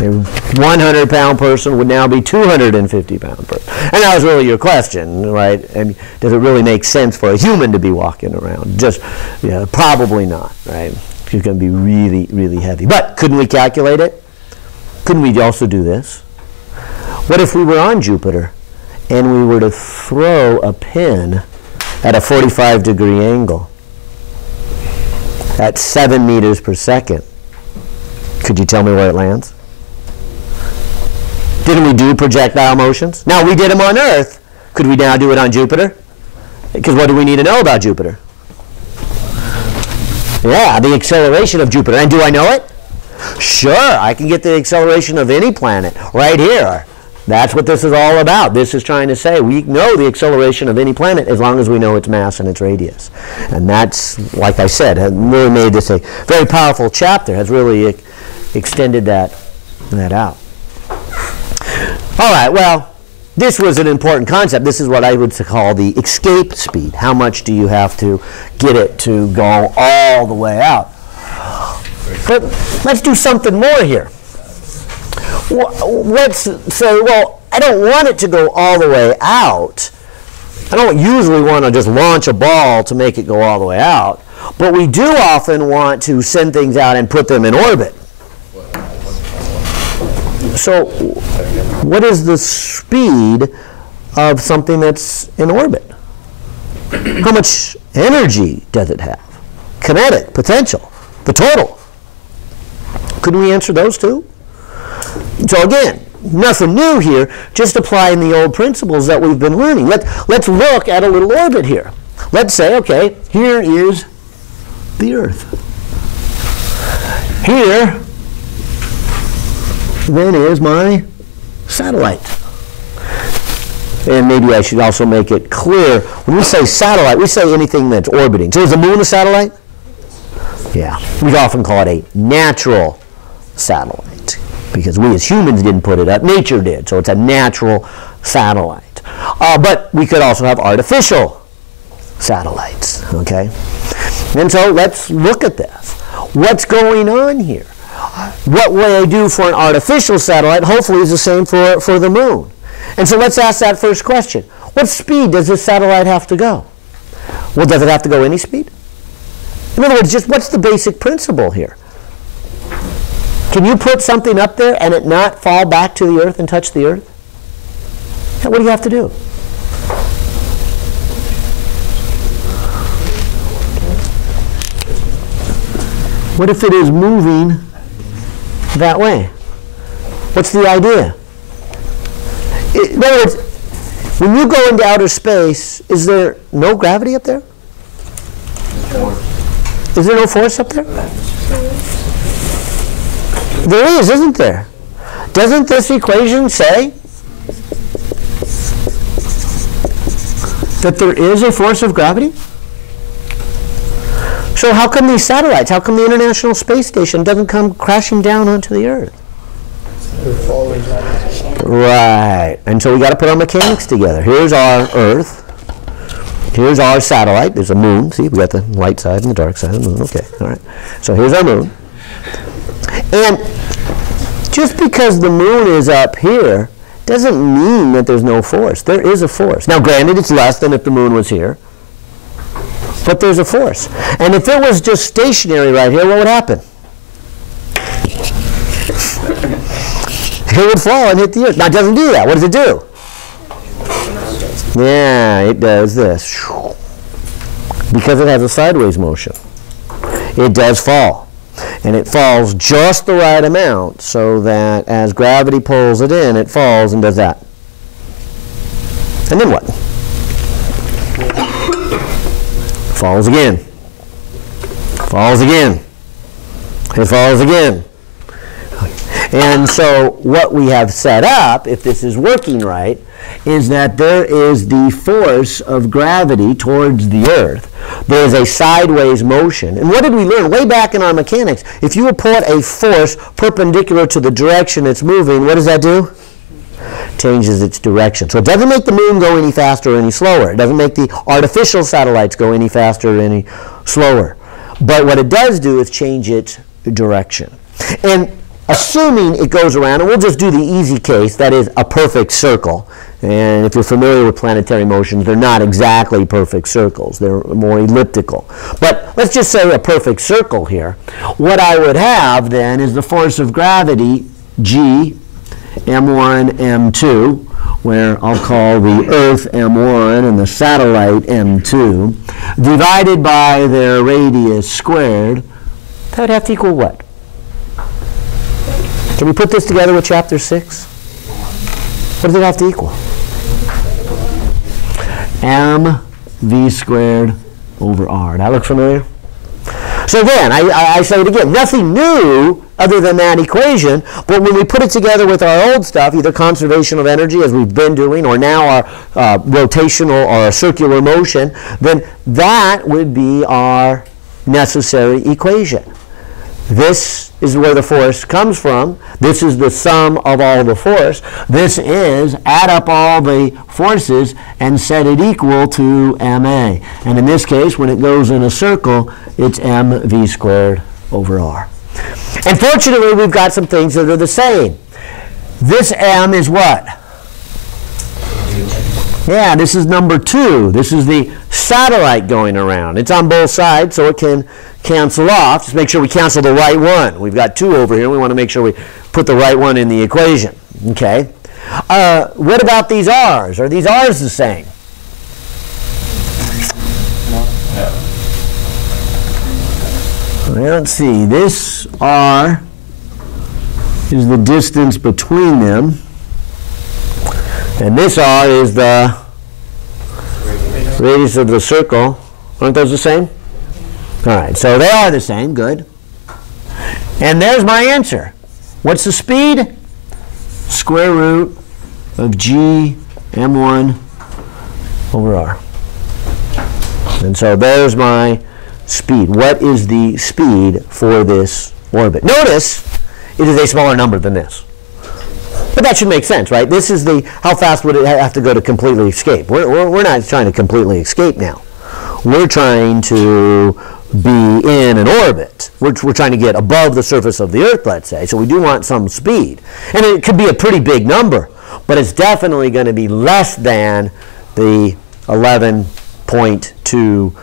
A 100-pound person would now be 250-pound person. And that was really your question, right? And does it really make sense for a human to be walking around? Just, probably not, right? He's going to be really, really heavy. But couldn't we calculate it? Couldn't we also do this? What if we were on Jupiter and we were to throw a pin at a 45-degree angle at 7 meters per second? Could you tell me where it lands? Didn't we do projectile motions? Now, we did them on Earth. Could we now do it on Jupiter? Because what do we need to know about Jupiter? Yeah, the acceleration of Jupiter. And do I know it? Sure, I can get the acceleration of any planet right here. That's what this is all about. This is trying to say we know the acceleration of any planet as long as we know its mass and its radius. And that's, like I said, has really made this a very powerful chapter, has really extended that out. All right, well, this was an important concept. This is what I would call the escape speed. How much do you have to get it to go all the way out? But let's do something more here. Let's say, well, I don't want it to go all the way out. I don't usually want to just launch a ball to make it go all the way out. But we do often want to send things out and put them in orbit. So what is the speed of something that's in orbit? How much energy does it have? Kinetic, potential, the total. Couldn't we answer those two? So again, nothing new here, just applying the old principles that we've been learning. Let's look at a little orbit here. Let's say, okay, here is the Earth. Here then is my satellite. And maybe I should also make it clear, when we say satellite, we say anything that's orbiting. So is the moon a satellite? Yeah. We often call it a natural satellite because we as humans didn't put it up. Nature did. So it's a natural satellite. But we could also have artificial satellites. Okay? And so let's look at this. What's going on here? What will I do for an artificial satellite hopefully is the same for the moon. And so let's ask that first question. What speed does this satellite have to go? Well, does it have to go any speed? In other words, just what's the basic principle here? Can you put something up there and it not fall back to the Earth and touch the Earth? Yeah, what do you have to do? What if it is moving that way? What's the idea? In other words, when you go into outer space, is there no gravity up there? Is there no force up there? There is, isn't there? Doesn't this equation say that there is a force of gravity? So how come these satellites, how come the International Space Station doesn't come crashing down onto the Earth? Right. And so we got to put our mechanics together. Here's our Earth. Here's our satellite. There's a moon. See, we got the light side and the dark side of the moon. Okay. All right. So here's our moon. And just because the moon is up here doesn't mean that there's no force. There is a force. Now, granted, it's less than if the moon was here. But there's a force. And if it was just stationary right here, what would happen? It would fall and hit the Earth. Now, it doesn't do that. What does it do? Yeah, it does this. Because it has a sideways motion. It does fall. And it falls just the right amount so that as gravity pulls it in, it falls and does that. And then what? Falls again. Falls again. It falls again. And so what we have set up, if this is working right, is that there is the force of gravity towards the Earth. There is a sideways motion. And what did we learn? Way back in our mechanics, if you put a force perpendicular to the direction it's moving, what does that do? Changes its direction. So it doesn't make the moon go any faster or any slower. It doesn't make the artificial satellites go any faster or any slower. But what it does do is change its direction. And assuming it goes around, and we'll just do the easy case, that is a perfect circle. And if you're familiar with planetary motions, they're not exactly perfect circles. They're more elliptical. But let's just say a perfect circle here. What I would have then is the force of gravity, G, M1, M2, where I'll call the Earth M1 and the satellite M2, divided by their radius squared. That would have to equal what? Can we put this together with chapter 6? What does it have to equal? mv squared over r. That look familiar? So again, I say it again, nothing new other than that equation, but when we put it together with our old stuff, either conservation of energy, as we've been doing, or now our rotational or circular motion, then that would be our necessary equation. This is where the force comes from. This is the sum of all the force. This is add up all the forces and set it equal to ma. And in this case, when it goes in a circle, it's mv squared over r. And fortunately, we've got some things that are the same. This m is what? Yeah, this is number 2. This is the satellite going around. It's on both sides, so it can cancel off. Just make sure we cancel the right one. We've got 2 over here. We want to make sure we put the right one in the equation. Okay. What about these r's? Are these r's the same? Well, let's see. This r is the distance between them. And this r is the radius of the circle. Aren't those the same? All right, so they are the same. Good. And there's my answer. What's the speed? Square root of g m1 over r. And so there's my speed. What is the speed for this orbit? Notice it is a smaller number than this. But that should make sense, right? This is the, how fast would it have to go to completely escape? We're not trying to completely escape now. We're trying to be in an orbit. We're trying to get above the surface of the Earth, let's say. So we do want some speed. And it could be a pretty big number, but it's definitely going to be less than the 11.2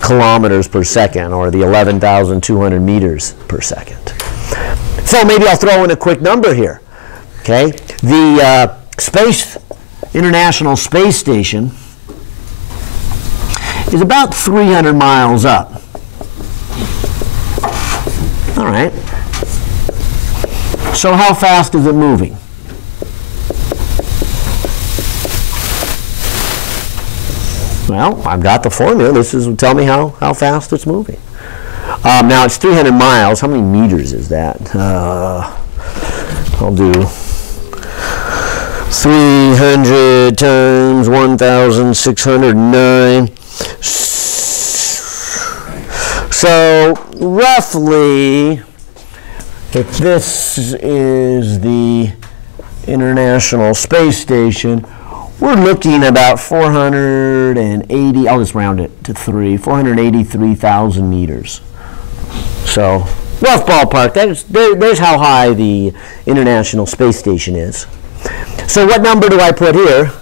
kilometers per second, or the 11,200 meters per second. So maybe I'll throw in a quick number here. Okay, the International Space Station is about 300 miles up. All right. So how fast is it moving? Well, I've got the formula. This is tell me how fast it's moving. Now it's 300 miles. How many meters is that? I'll do 300 times 1,609. So roughly, if this is the International Space Station, we're looking about 480, I'll just round it to 483,000 meters. So rough ballpark. There's how high the International Space Station is. So what number do I put here?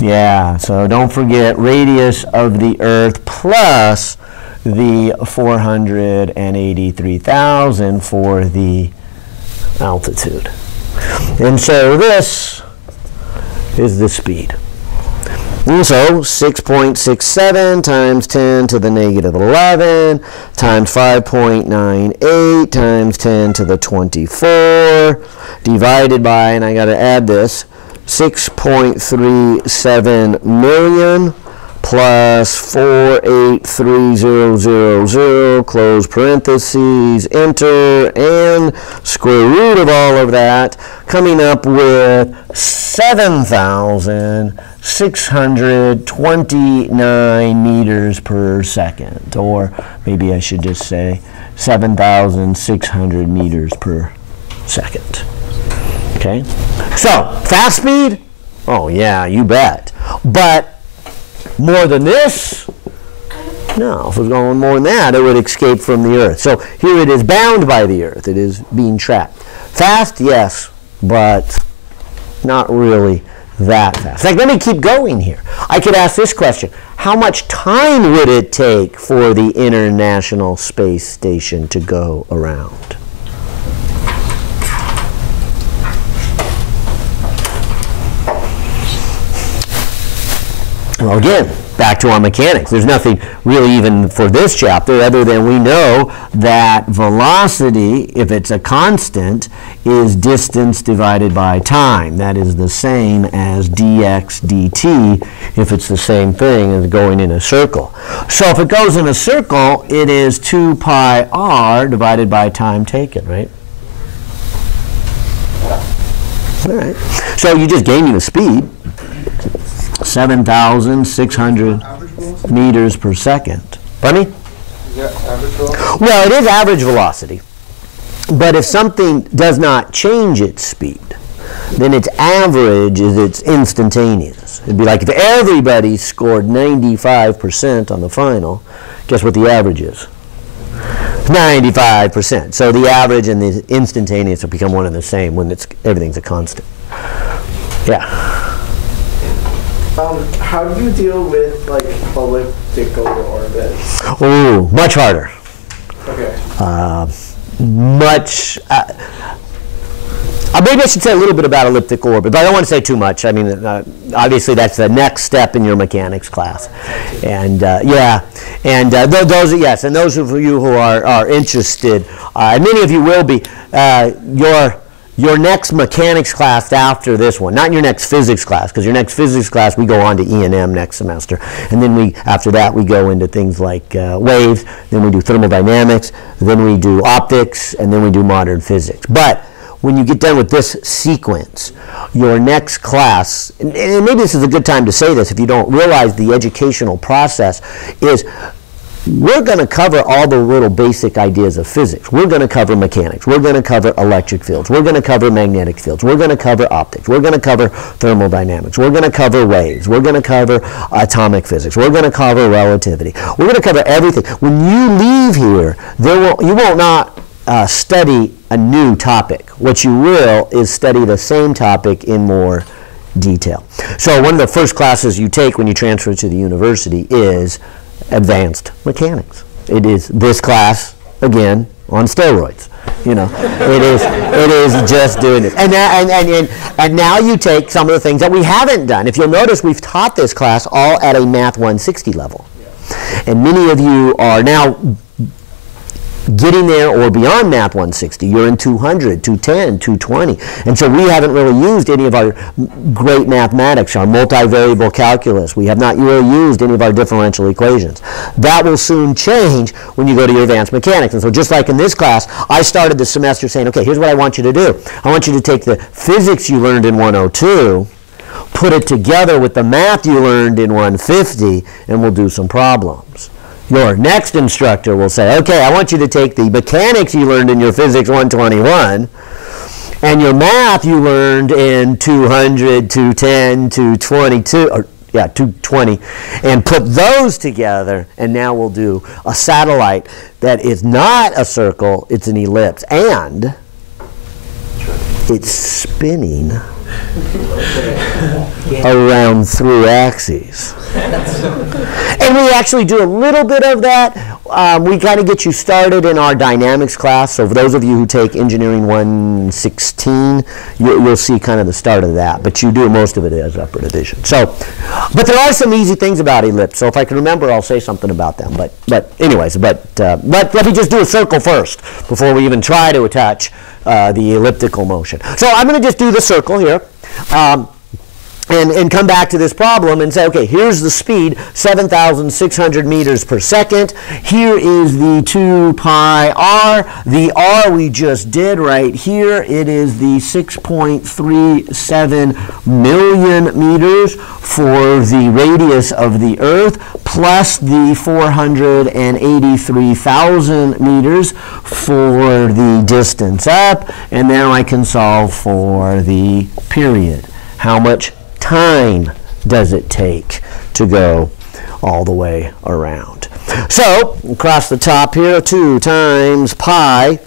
Yeah, so don't forget radius of the Earth plus the 483,000 for the altitude. And so this is the speed. And so 6.67 times 10 to the negative 11 times 5.98 times 10 to the 24 divided by, and I got to add this, 6.37 million plus 483,000, close parentheses, enter, and square root of all of that, coming up with 7,629 meters per second, or maybe I should just say 7,600 meters per second. Okay, so fast speed, oh yeah, you bet, but more than this? No, if it was going more than that, it would escape from the Earth. So here it is bound by the Earth. It is being trapped. Fast, yes, but not really that fast. Like, let me keep going here. I could ask this question. How much time would it take for the International Space Station to go around? Well, again, back to our mechanics. There's nothing really even for this chapter other than we know that velocity, if it's a constant, is distance divided by time. That is the same as dx dt if it's the same thing as going in a circle. So if it goes in a circle, it is 2 pi r divided by time taken, right? All right. So you just gave me the speed. 7,600 meters per second. Pardon me? Is that average velocity? Well, it is average velocity. But if something does not change its speed, then its average is its instantaneous. It'd be like if everybody scored 95% on the final, guess what the average is? 95%. So the average and the instantaneous will become one and the same when everything's a constant. Yeah. How do you deal with like elliptical orbits? Oh, much harder. Okay. Maybe I should say a little bit about elliptical orbit, but I don't want to say too much. I mean, obviously that's the next step in your mechanics class, and yeah, and those and those of you who are interested, and many of you will be, your next mechanics class after this one, not your next physics class, because your next physics class we go on to E&M next semester, and then after that we go into things like waves, then we do thermodynamics, then we do optics, and then we do modern physics. But when you get done with this sequence, your next class, and maybe this is a good time to say this if you don't realize the educational process, is we're going to cover all the little basic ideas of physics. We're going to cover mechanics. We're going to cover electric fields. We're going to cover magnetic fields. We're going to cover optics. We're going to cover thermodynamics. We're going to cover waves. We're going to cover atomic physics. We're going to cover relativity. We're going to cover everything. When you leave here, you will not study a new topic. What you will is study the same topic in more detail. So one of the first classes you take when you transfer to the university is advanced mechanics. It is this class, again, on steroids. You know, it is just doing this. And now you take some of the things that we haven't done. If you'll notice, we've taught this class all at a Math 160 level. And many of you are now getting there or beyond Math 160. You're in 200, 210, 220. And so we haven't really used any of our great mathematics, our multivariable calculus. We have not really used any of our differential equations. That will soon change when you go to your advanced mechanics. And so just like in this class, I started the semester saying, okay, here's what I want you to do. I want you to take the physics you learned in 102, put it together with the math you learned in 150, and we'll do some problems. Your next instructor will say, okay, I want you to take the mechanics you learned in your physics 121 and your math you learned in 200, 210, 222, or 220, and put those together, and now we'll do a satellite that is not a circle, it's an ellipse, and it's spinning around 3 axes. And we actually do a little bit of that. We kind of get you started in our dynamics class. So for those of you who take Engineering 116, you'll see kind of the start of that. But you do most of it as upper division. So, but there are some easy things about ellipse. So if I can remember, I'll say something about them. But anyways, let me just do a circle first before we even try to attach the elliptical motion. So I'm going to just do the circle here. And come back to this problem and say, okay, here's the speed, 7,600 meters per second. Here is the 2 pi r. The r we just did right here. It is the 6.37 million meters for the radius of the Earth, plus the 483,000 meters for the distance up. And now I can solve for the period. How much time does it take to go all the way around? So across the top here, 2 times pi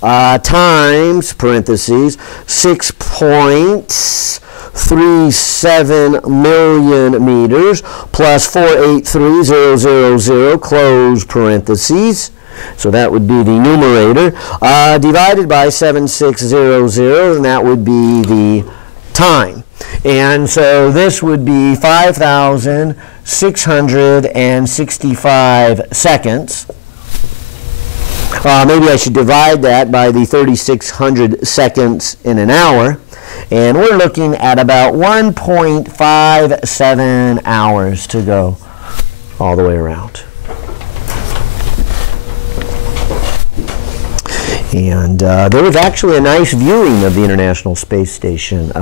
times parentheses 6.37 million meters plus 483,000 close parentheses. So that would be the numerator divided by 7600, and that would be the time. And so this would be 5,665 seconds. Maybe I should divide that by the 3,600 seconds in an hour. And we're looking at about 1.57 hours to go all the way around. And there was actually a nice viewing of the International Space Station.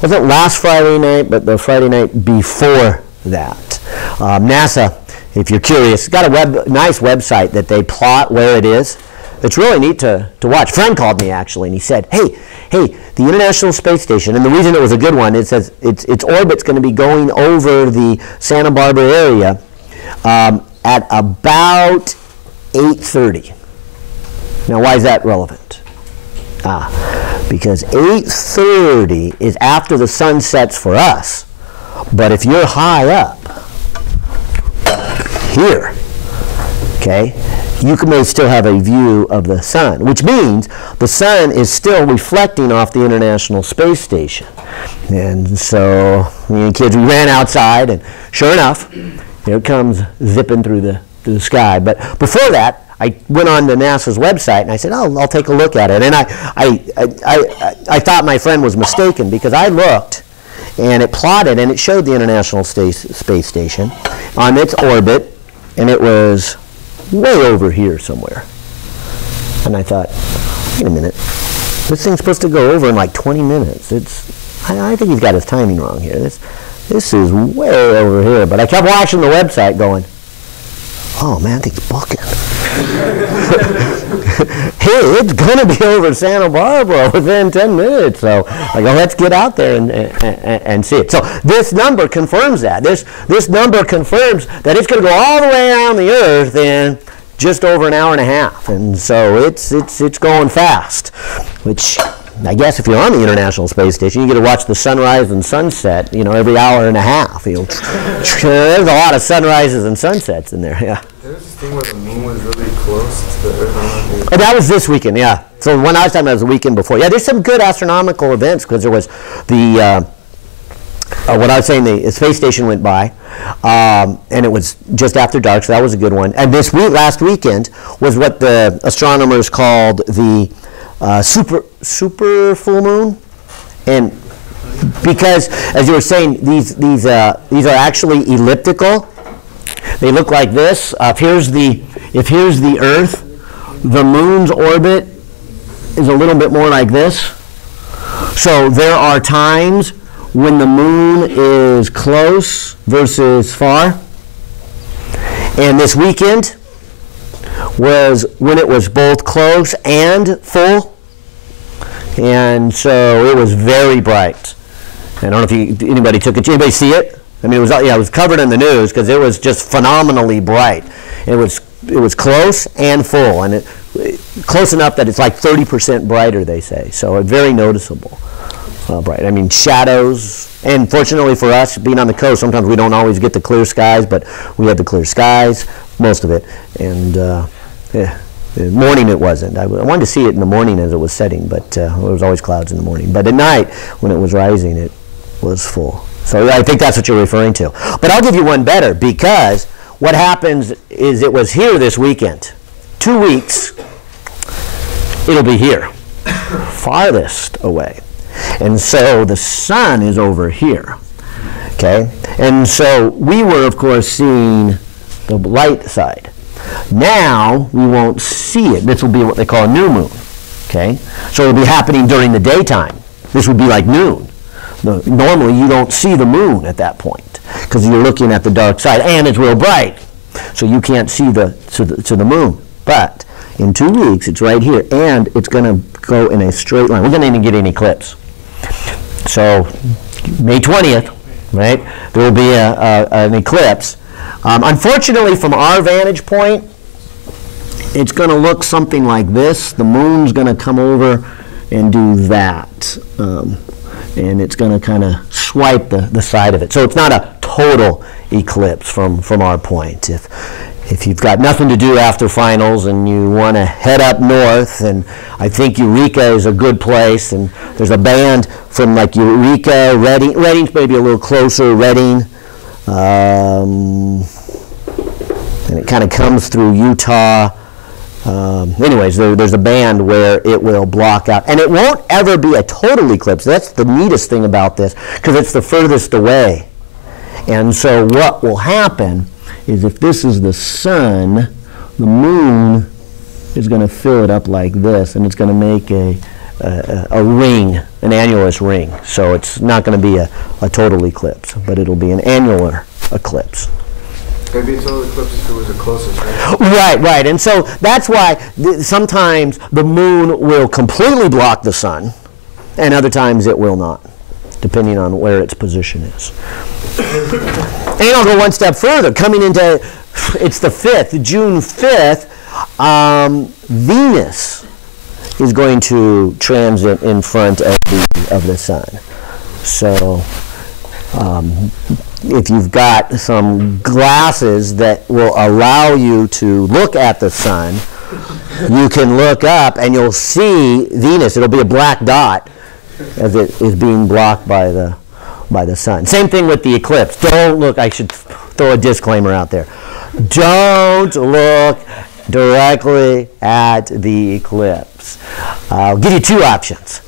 Wasn't last Friday night, but the Friday night before that. NASA, if you're curious, got a nice website that they plot where it is. It's really neat to watch. A friend called me actually, and he said, hey, the International Space Station, and the reason it was a good one, it says its orbit's going to be going over the Santa Barbara area at about 8:30. Now, why is that relevant? Because 8:30 is after the sun sets for us. But if you're high up here, okay, you may still have a view of the sun, which means the sun is still reflecting off the International Space Station. And so, me and kids, we ran outside, and sure enough, here it comes zipping through the sky. But before that, I went on to NASA's website and I said, oh, I'll take a look at it. And I thought my friend was mistaken, because I looked and it plotted and it showed the International Space Station on its orbit, and it was way over here somewhere. And I thought, wait a minute, this thing's supposed to go over in like 20 minutes. I think he's got his timing wrong here. This is way over here. But I kept watching the website going, oh man, that thing's booking. Hey, it's going to be over Santa Barbara within 10 minutes. So I go, let's get out there and see it. So this number confirms that. This number confirms that it's going to go all the way around the Earth in just over an hour and a half. And so it's going fast, which I guess if you're on the International Space Station, you get to watch the sunrise and sunset, every hour and a half. There's a lot of sunrises and sunsets in there, yeah. There was this thing where the moon was really close to the Earth. That was this weekend, yeah. So when I was talking about it was the weekend before. Yeah, there's some good astronomical events, because there was the, what I was saying, the space station went by, and it was just after dark, so that was a good one. And last weekend was what the astronomers called the super full moon. And because, as you were saying, these are actually elliptical. They look like this. If here's the Earth, the moon's orbit is a little bit more like this. So there are times when the moon is close versus far. And this weekend was when it was both close and full. And so it was very bright. I don't know if anybody took it. Did anybody see it? I mean, it was covered in the news, because it was just phenomenally bright. It was close and full, and close enough that it's like 30% brighter, they say. So very noticeable bright. I mean, shadows. And fortunately for us, being on the coast, sometimes we don't always get the clear skies, but we had the clear skies, most of it. And the morning it wasn't. I wanted to see it in the morning as it was setting, but there was always clouds in the morning. But at night, when it was rising, it was full. So I think that's what you're referring to. But I'll give you one better, because what happens is it was here this weekend. 2 weeks, it'll be here, farthest away. And so the sun is over here, okay? And so we were, of course, seeing the light side. Now we won't see it. This will be what they call a new moon, okay? So it'll be happening during the daytime. This would be like noon. Normally you don't see the moon at that point, because you're looking at the dark side, and it's real bright, so you can't see to the moon. But in 2 weeks, it's right here, and it's going to go in a straight line. We're going to even get an eclipse. So May 20th, right, there will be an eclipse. Unfortunately, from our vantage point, it's going to look something like this. The moon's going to come over and do that. And it's going to kind of swipe the side of it. So it's not a total eclipse from our point. If if you've got nothing to do after finals and you want to head up north, and I think Eureka is a good place, and there's a band from like Eureka, Redding's maybe a little closer, Redding, and it kind of comes through Utah. Anyways, there's a band where it will block out, and it won't ever be a total eclipse. That's the neatest thing about this, because it's the furthest away. And so what will happen is if this is the sun, the moon is going to fill it up like this, and it's going to make a ring, an annulus ring. So it's not going to be a total eclipse, but it'll be an annular eclipse. Maybe a total eclipse if it was the closest, right? Right, right. And so that's why sometimes the moon will completely block the sun, and other times it will not, depending on where its position is. And I'll go one step further. Coming into, it's the 5th, June 5th, Venus is going to transit in front of the sun. So if you've got some glasses that will allow you to look at the sun, you can look up and you'll see Venus. It'll be a black dot as it is being blocked by the sun. Same thing with the eclipse. Don't look, I should throw a disclaimer out there. Don't look directly at the eclipse. I'll give you two options.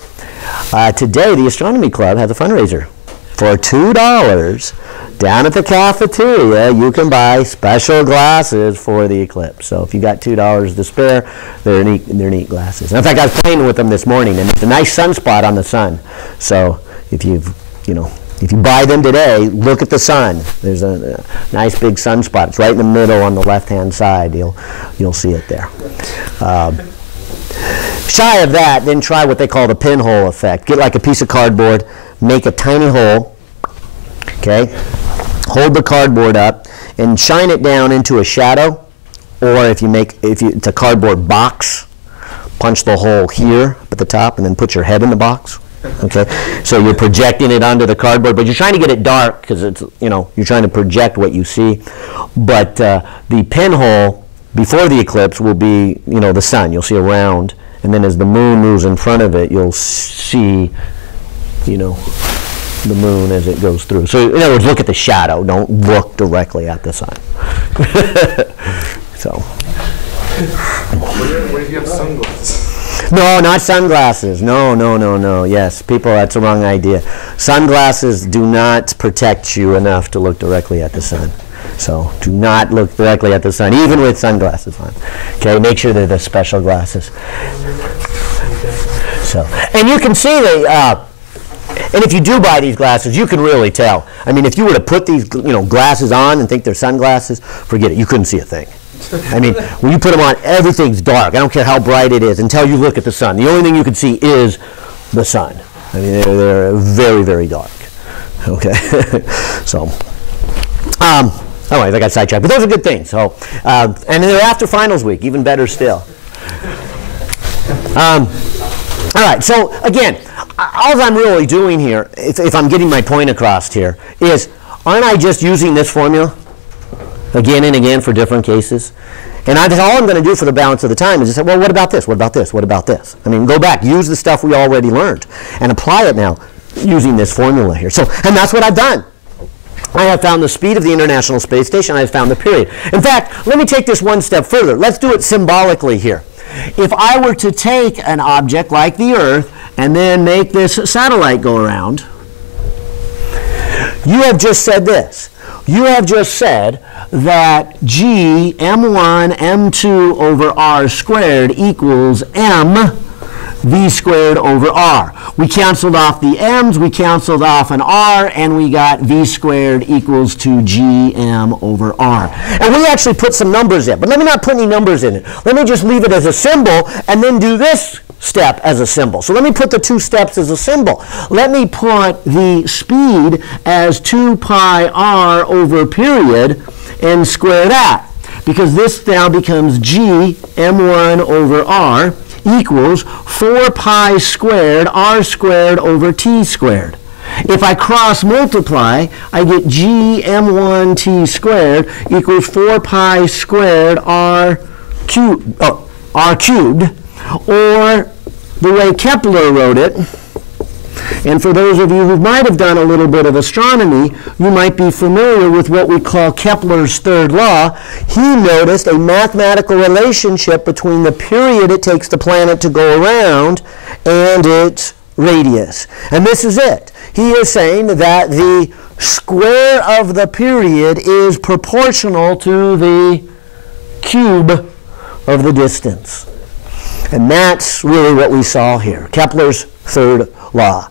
Today, the Astronomy Club has a fundraiser. For $2 down at the cafeteria, you can buy special glasses for the eclipse. So if you got $2 to spare, they're neat glasses. And in fact, I was playing with them this morning, and it's a nice sunspot on the sun. So if you buy them today, look at the sun. There's a nice big sunspot. It's right in the middle on the left-hand side. You'll see it there. Shy of that, then try what they call the pinhole effect. Get like a piece of cardboard, make a tiny hole, okay? Hold the cardboard up and shine it down into a shadow, or if it's a cardboard box, punch the hole here up at the top and then put your head in the box. Okay, so you're projecting it onto the cardboard, but you're trying to get it dark because it's, you're trying to project what you see. But the pinhole before the eclipse will be, the sun. You'll see a round, and then as the moon moves in front of it, you'll see, the moon as it goes through. So in other words, look at the shadow. Don't look directly at the sun. So. What if you have sunglasses? No, not sunglasses. No. Yes, people, that's the wrong idea. Sunglasses do not protect you enough to look directly at the sun. So do not look directly at the sun, even with sunglasses on. Okay, make sure they're the special glasses. So, and you can see and if you do buy these glasses, you can really tell. I mean, if you were to put these, glasses on and think they're sunglasses, forget it. You couldn't see a thing. I mean, when you put them on, everything's dark. I don't care how bright it is until you look at the sun. The only thing you can see is the sun. I mean, they're very, very dark. Okay, so. Anyways, I got sidetracked, but those are good things. So, and then they're after finals week, even better still. All right. So again, all I'm really doing here, if I'm getting my point across here, is aren't I just using this formula again and again for different cases? And that's all I'm going to do for the balance of the time is just say, well, what about this? What about this? What about this? I mean, go back, use the stuff we already learned, and apply it now using this formula here. So, and that's what I've done. I have found the speed of the International Space Station. I have found the period. In fact, let me take this one step further. Let's do it symbolically here. If I were to take an object like the Earth and then make this satellite go around, you have just said this. You have just said that G m1 m2 over r squared equals m v squared over r. We canceled off the m's, we canceled off an r, and we got v squared equals to gm over r. And we actually put some numbers in, but let me not put any numbers in it. Let me just leave it as a symbol and then do this step as a symbol. So let me put the two steps as a symbol. Let me put the speed as 2 pi r over period and square that, because this now becomes g m1 over r equals 4 pi squared r squared over t squared. If I cross multiply, I get g m1t squared equals 4 pi squared r cubed, or the way Kepler wrote it. And for those of you who might have done a little bit of astronomy, you might be familiar with what we call Kepler's third law. He noticed a mathematical relationship between the period it takes the planet to go around and its radius. And this is it. He is saying that the square of the period is proportional to the cube of the distance. And that's really what we saw here, Kepler's third law.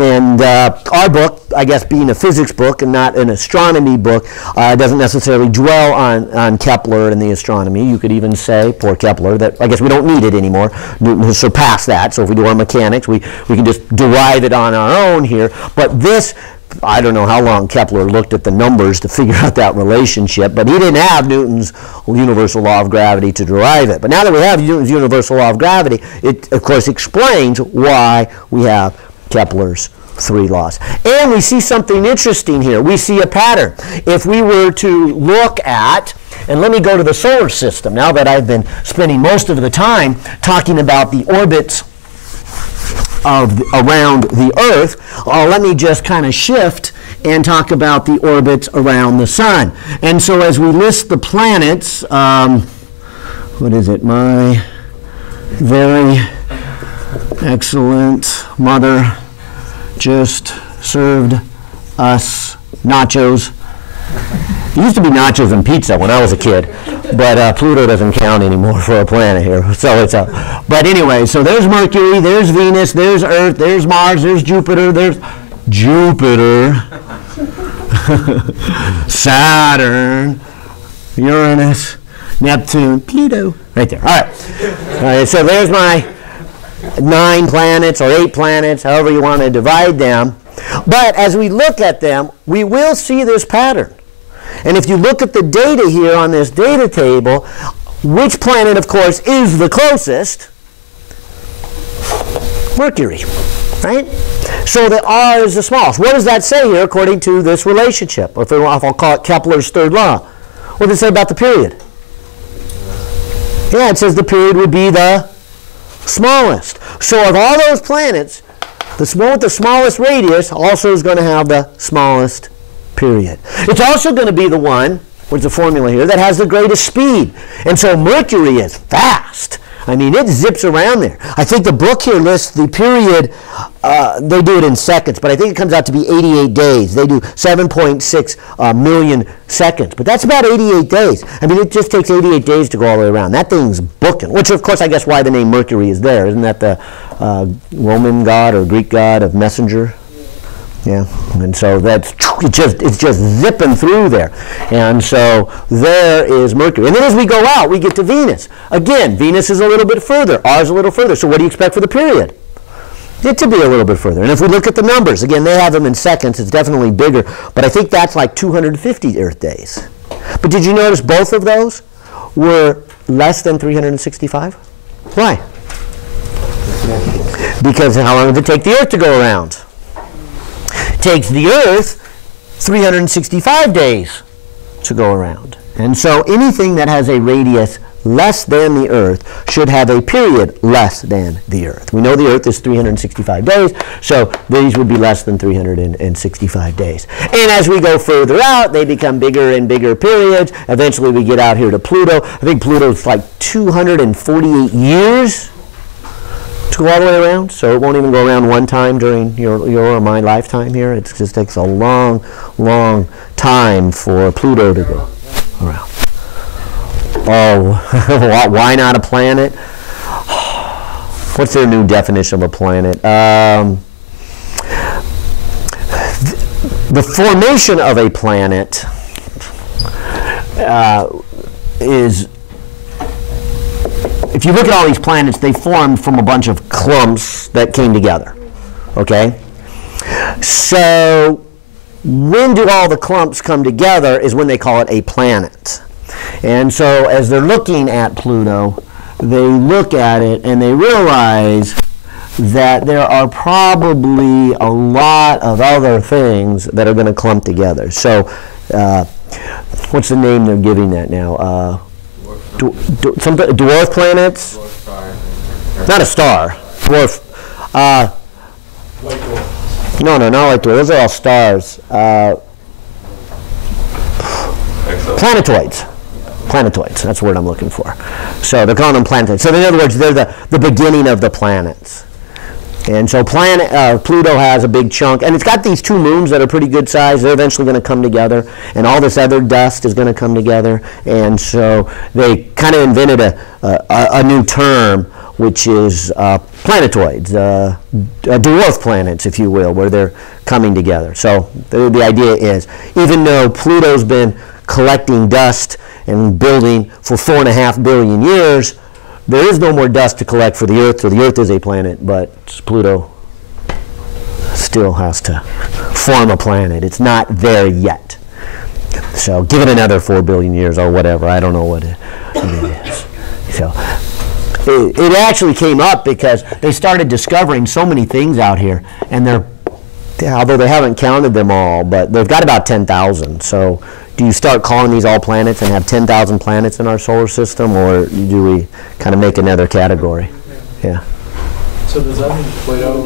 And our book, I guess being a physics book and not an astronomy book, doesn't necessarily dwell on Kepler and the astronomy. You could even say, poor Kepler, that I guess we don't need it anymore. Newton has surpassed that, so if we do our mechanics, we can just derive it on our own here. But this, I don't know how long Kepler looked at the numbers to figure out that relationship, but he didn't have Newton's universal law of gravity to derive it. But now that we have Newton's universal law of gravity, it, of course, explains why we have Kepler's 3 laws. And we see something interesting here. We see a pattern. If we were to look at, and let me go to the solar system, now that I've been spending most of the time talking about the orbits around the Earth, let me just kind of shift and talk about the orbits around the Sun. And so as we list the planets, what is it? My very excellent mother just served us nachos. It used to be nachos and pizza when I was a kid, but Pluto doesn't count anymore for a planet here. So it's a. But anyway, so there's Mercury, there's Venus, there's Earth, there's Mars, there's Jupiter, Saturn, Uranus, Neptune, Pluto, right there. All right, so there's my 9 planets or 8 planets, however you want to divide them. But as we look at them, we will see this pattern. And if you look at the data here on this data table, which planet, of course, is the closest? Mercury, right? So the R is the smallest. What does that say here according to this relationship? Or if I'll call it Kepler's third law. What does it say about the period? Yeah, it says the period would be the smallest. So of all those planets, the one with the smallest radius also is going to have the smallest period. It's also going to be the one, where's the formula here, that has the greatest speed. And so Mercury is fast. I mean, it zips around there. I think the book here lists the period, they do it in seconds, but I think it comes out to be 88 days. They do 7.6 million seconds, but that's about 88 days. I mean, it just takes 88 days to go all the way around. That thing's booking, which of course I guess why the name Mercury is there. Isn't that the Roman god or Greek god of messenger? Yeah, and so that's it's just zipping through there. And so there is Mercury. And then as we go out, we get to Venus. Again, Venus is a little bit further. R is a little further. So what do you expect for the period? It to be a little bit further. And if we look at the numbers, again, they have them in seconds. It's definitely bigger. But I think that's like 250 Earth days. But did you notice both of those were less than 365? Why? Because how long did it take the Earth to go around? It takes the Earth 365 days to go around. And so anything that has a radius less than the Earth should have a period less than the Earth. We know the Earth is 365 days, so these would be less than 365 days. And as we go further out, they become bigger and bigger periods. Eventually we get out here to Pluto. I think Pluto's like 248 years to go all the way around, so it won't even go around one time during your or my lifetime here. It just takes a long, long time for Pluto to go around. Oh, why not a planet? What's their new definition of a planet? The formation of a planet is, if you look at all these planets, they formed from a bunch of clumps that came together, okay? So when do all the clumps come together is when they call it a planet. And so as they're looking at Pluto, they look at it and they realize that there are probably a lot of other things that are going to clump together. So, what's the name they're giving that now? Dwarf planets? Not a star. Dwarf. White dwarf. No, not white dwarf. Those are all stars. Planetoids. Planetoids, that's the word I'm looking for. So they're calling them planetoids. So in other words, they're the beginning of the planets. And so Pluto has a big chunk, and it's got these 2 moons that are pretty good size. They're eventually going to come together, and all this other dust is going to come together. And so they kind of invented a new term, which is planetoids, dwarf planets, if you will, where they're coming together. So the idea is, even though Pluto's been collecting dust and building for 4.5 billion years, there is no more dust to collect for the Earth, so the Earth is a planet, but Pluto still has to form a planet. It's not there yet. So give it another 4 billion years or whatever. I don't know what it is. So it actually came up because they started discovering so many things out here, and although they haven't counted them all, but they've got about 10,000. So do you start calling these all planets and have 10,000 planets in our solar system, or do we kind of make another category? Yeah. So does that mean Pluto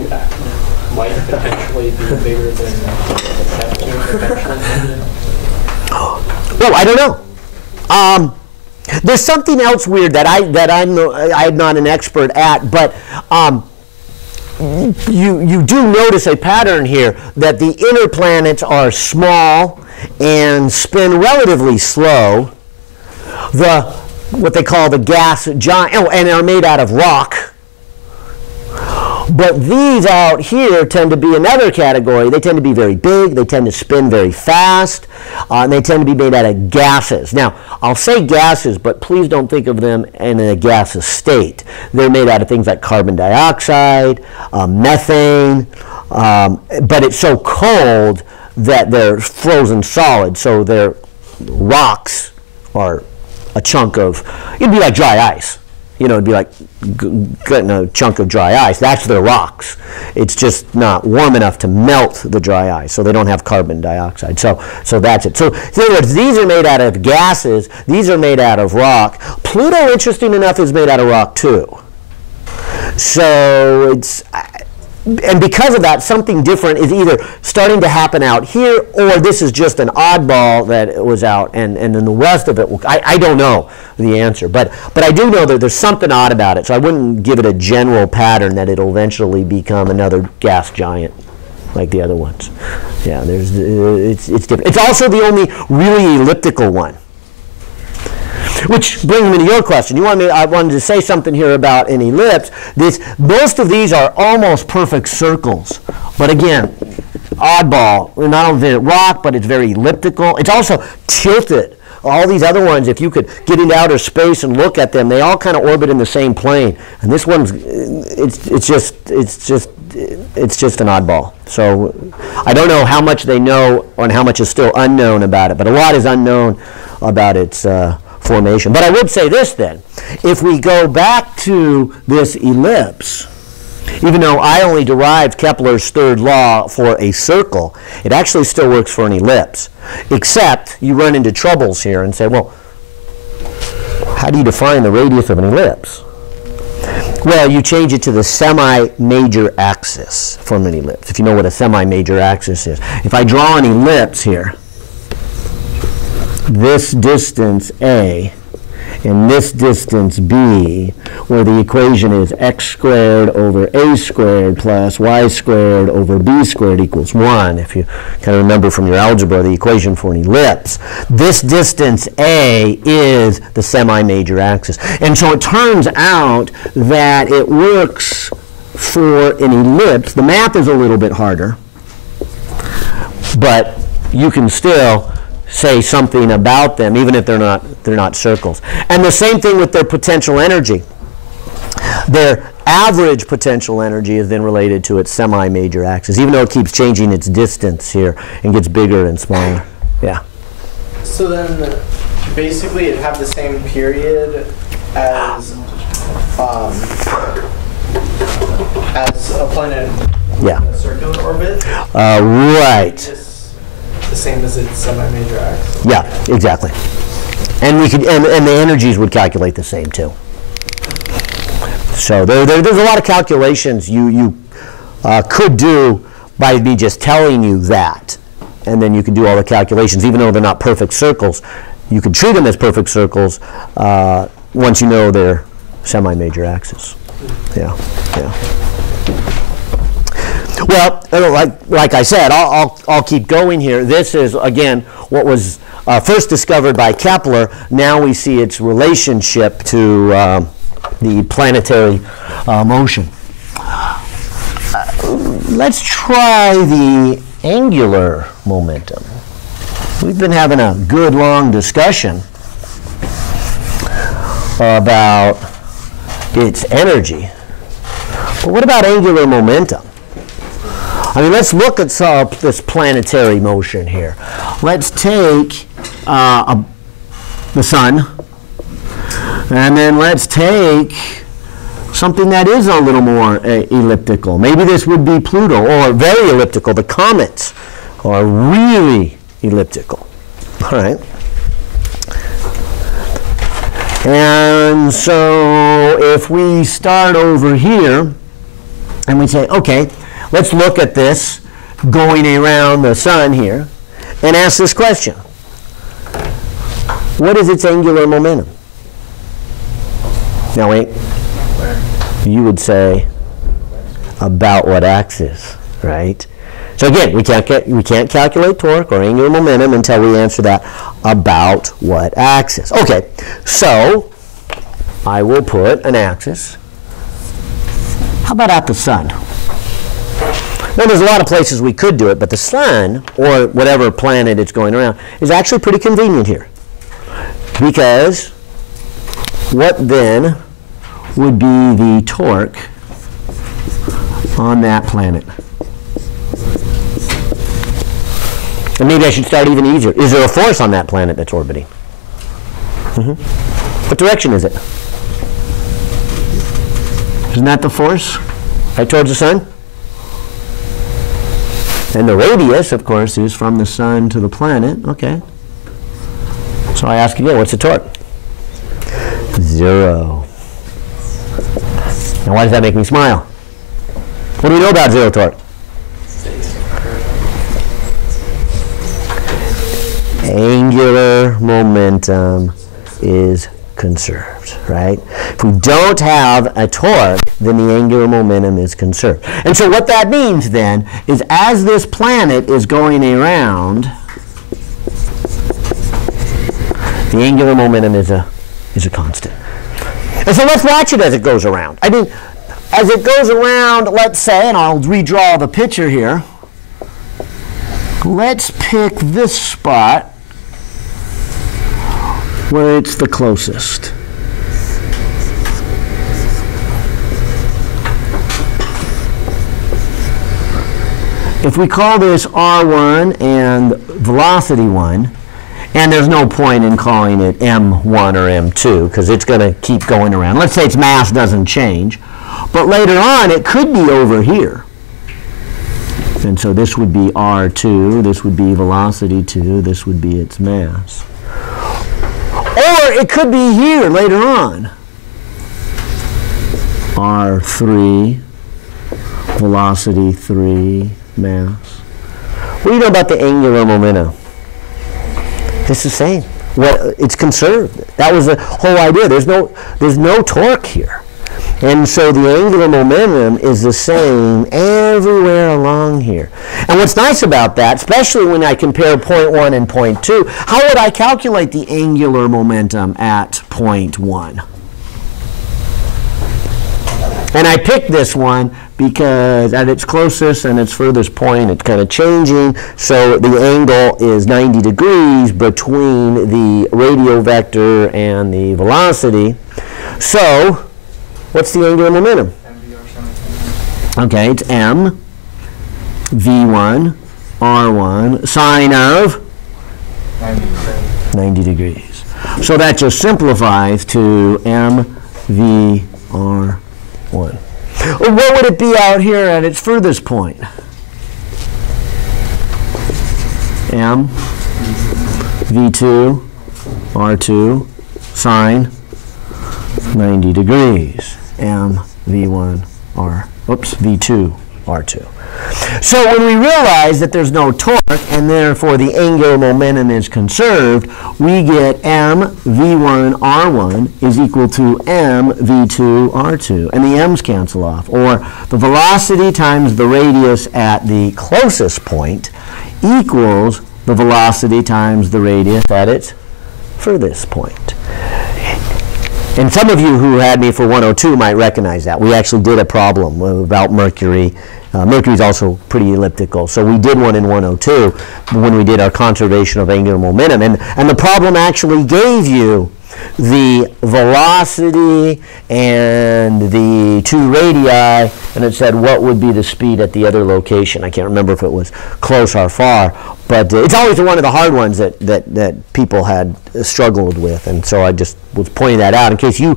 might potentially be bigger than Neptune eventually? Well, I don't know. There's something else weird that I'm not an expert at, but you do notice a pattern here that the inner planets are small and spin relatively slow. What they call the gas giant, and are made out of rock. But these out here tend to be another category. They tend to be very big, they tend to spin very fast, and they tend to be made out of gases. Now, I'll say gases, but please don't think of them in a gaseous state. They're made out of things like carbon dioxide, methane, but it's so cold that they're frozen solid, so their rocks are a chunk of, it'd be like dry ice. You know, it'd be like getting a chunk of dry ice. That's their rocks. It's just not warm enough to melt the dry ice, so they don't have carbon dioxide. So that's it. So in other words, these are made out of gases. These are made out of rock. Pluto, interesting enough, is made out of rock too. So it's, and because of that, something different is either starting to happen out here, or this is just an oddball that was out, and then the rest of it will, I don't know the answer, but I do know that there's something odd about it, so I wouldn't give it a general pattern that it'll eventually become another gas giant like the other ones. Yeah, it's different. It's also the only really elliptical one. Which brings me to your question. I wanted to say something here about an ellipse. Most of these are almost perfect circles. But again, oddball. Not only rock, but it's very elliptical. It's also tilted. All these other ones, if you could get into outer space and look at them, they all kind of orbit in the same plane. And this one's, it's just an oddball. So I don't know how much they know and how much is still unknown about it, but a lot is unknown about its formation. But I would say this then, if we go back to this ellipse, even though I only derived Kepler's third law for a circle, it actually still works for an ellipse, except you run into troubles here and say, well, how do you define the radius of an ellipse? Well, you change it to the semi-major axis from an ellipse, if you know what a semi-major axis is. If I draw an ellipse here, this distance A and this distance B, where the equation is x squared over a squared plus y squared over b squared equals 1. If you kind of remember from your algebra the equation for an ellipse, this distance A is the semi-major axis. And so it turns out that it works for an ellipse. The math is a little bit harder, but you can still say something about them, even if they're not circles. And the same thing with their potential energy. Their average potential energy is then related to its semi-major axis, even though it keeps changing its distance here and gets bigger and smaller. Yeah. So then, basically, it'd have the same period as as a planet Yeah. in a circular orbit. Right. It's the same as its semi-major axis. Yeah, exactly. And we could, and the energies would calculate the same too. So there's a lot of calculations you could do by me just telling you that, and then you can do all the calculations, even though they're not perfect circles. You could treat them as perfect circles once you know their semi-major axis. Yeah, yeah. Well, like I said, I'll keep going here. This is, again, what was first discovered by Kepler. Now we see its relationship to the planetary motion. Let's try the angular momentum. We've been having a good long discussion about its energy. But what about angular momentum? I mean, let's look at this planetary motion here. Let's take the sun, and then let's take something that is a little more elliptical. Maybe this would be Pluto, or very elliptical. The comets are really elliptical. All right. And so if we start over here and we say, okay, let's look at this going around the sun here and ask this question. What is its angular momentum? Now wait, you would say about what axis, right? So again, we can't calculate torque or angular momentum until we answer that about what axis. Okay, so I will put an axis. How about at the sun? Now there's a lot of places we could do it, but the sun, or whatever planet it's going around, is actually pretty convenient here. Because what then would be the torque on that planet? And maybe I should start even easier. Is there a force on that planet that's orbiting? What direction is it? Isn't that the force? Right towards the sun? And the radius, of course, is from the sun to the planet. Okay. So I ask again, what's the torque? 0. Now why does that make me smile? What do we know about zero torque? Angular momentum is conserved, right? If we don't have a torque, then the angular momentum is conserved. And so what that means then is as this planet is going around, the angular momentum is a constant. And so let's watch it as it goes around. I mean, as it goes around, let's say, and I'll redraw the picture here, let's pick this spot where it's the closest. If we call this R1 and velocity 1, and there's no point in calling it M1 or M2 because it's going to keep going around. Let's say its mass doesn't change, but later on it could be over here. And so this would be R2, this would be velocity 2, this would be its mass. Or it could be here later on. R3, velocity 3, mass. What do you know about the angular momentum? It's the same. It's conserved. That was the whole idea. There's no torque here. And so the angular momentum is the same everywhere along here. And what's nice about that, especially when I compare point 1 and point 2, how would I calculate the angular momentum at point 1? And I picked this one because at its closest and its furthest point, it's kind of changing. So the angle is 90 degrees between the radial vector and the velocity. So what's the angular momentum? Okay, it's M, V1, R1, sine of 90 degrees. So that just simplifies to M, V, R1. would it be out here at its furthest point? M, V2, R2, sine 90 degrees. M, V1, V2, R2. So when we realize that there's no torque and therefore the angular momentum is conserved, we get m v1 r1 is equal to m v2 r2, and the m's cancel off, or the velocity times the radius at the closest point equals the velocity times the radius at its furthest point. And some of you who had me for 102 might recognize that. We actually did a problem about Mercury. Mercury is also pretty elliptical, so we did one in 102 when we did our conservation of angular momentum. And the problem actually gave you the velocity and the two radii, and it said what would be the speed at the other location. I can't remember if it was close or far, but it's always one of the hard ones that people had struggled with, and so I just was pointing that out in case you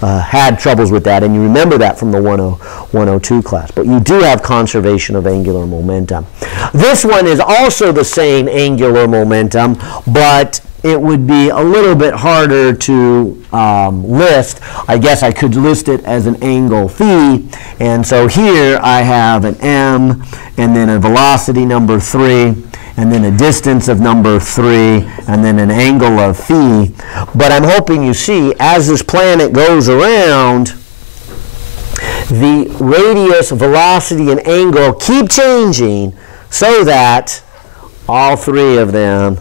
had troubles with that and you remember that from the 102 class. But you do have conservation of angular momentum. This one is also the same angular momentum, but it would be a little bit harder to list. I guess I could list it as an angle phi, and so here I have an m and then a velocity number 3 and then a distance of number 3 and then an angle of phi. But I'm hoping you see as this planet goes around, the radius, velocity, and angle keep changing so that all three of them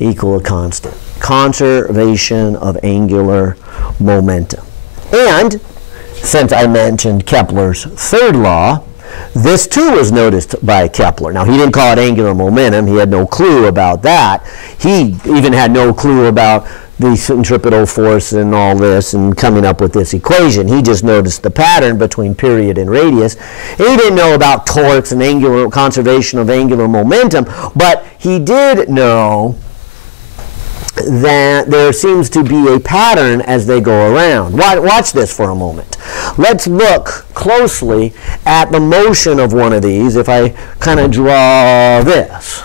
equal a constant. Conservation of angular momentum. And since I mentioned Kepler's third law, this too was noticed by Kepler. Now he didn't call it angular momentum. He had no clue about that. He even had no clue about the centripetal force and all this and coming up with this equation. He just noticed the pattern between period and radius. He didn't know about torques and angular conservation of angular momentum, but he did know that there seems to be a pattern as they go around. Watch this for a moment. Let's look closely at the motion of one of these. If I kind of draw this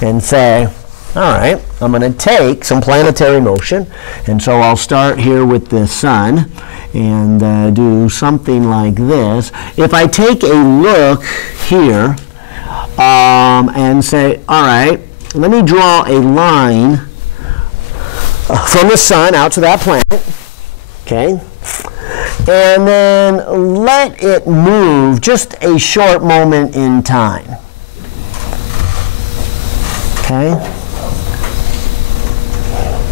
and say, all right, I'm going to take some planetary motion, and so I'll start here with the sun and do something like this. If I take a look here and say, all right, let me draw a line from the sun out to that planet, okay, and then let it move just a short moment in time, okay?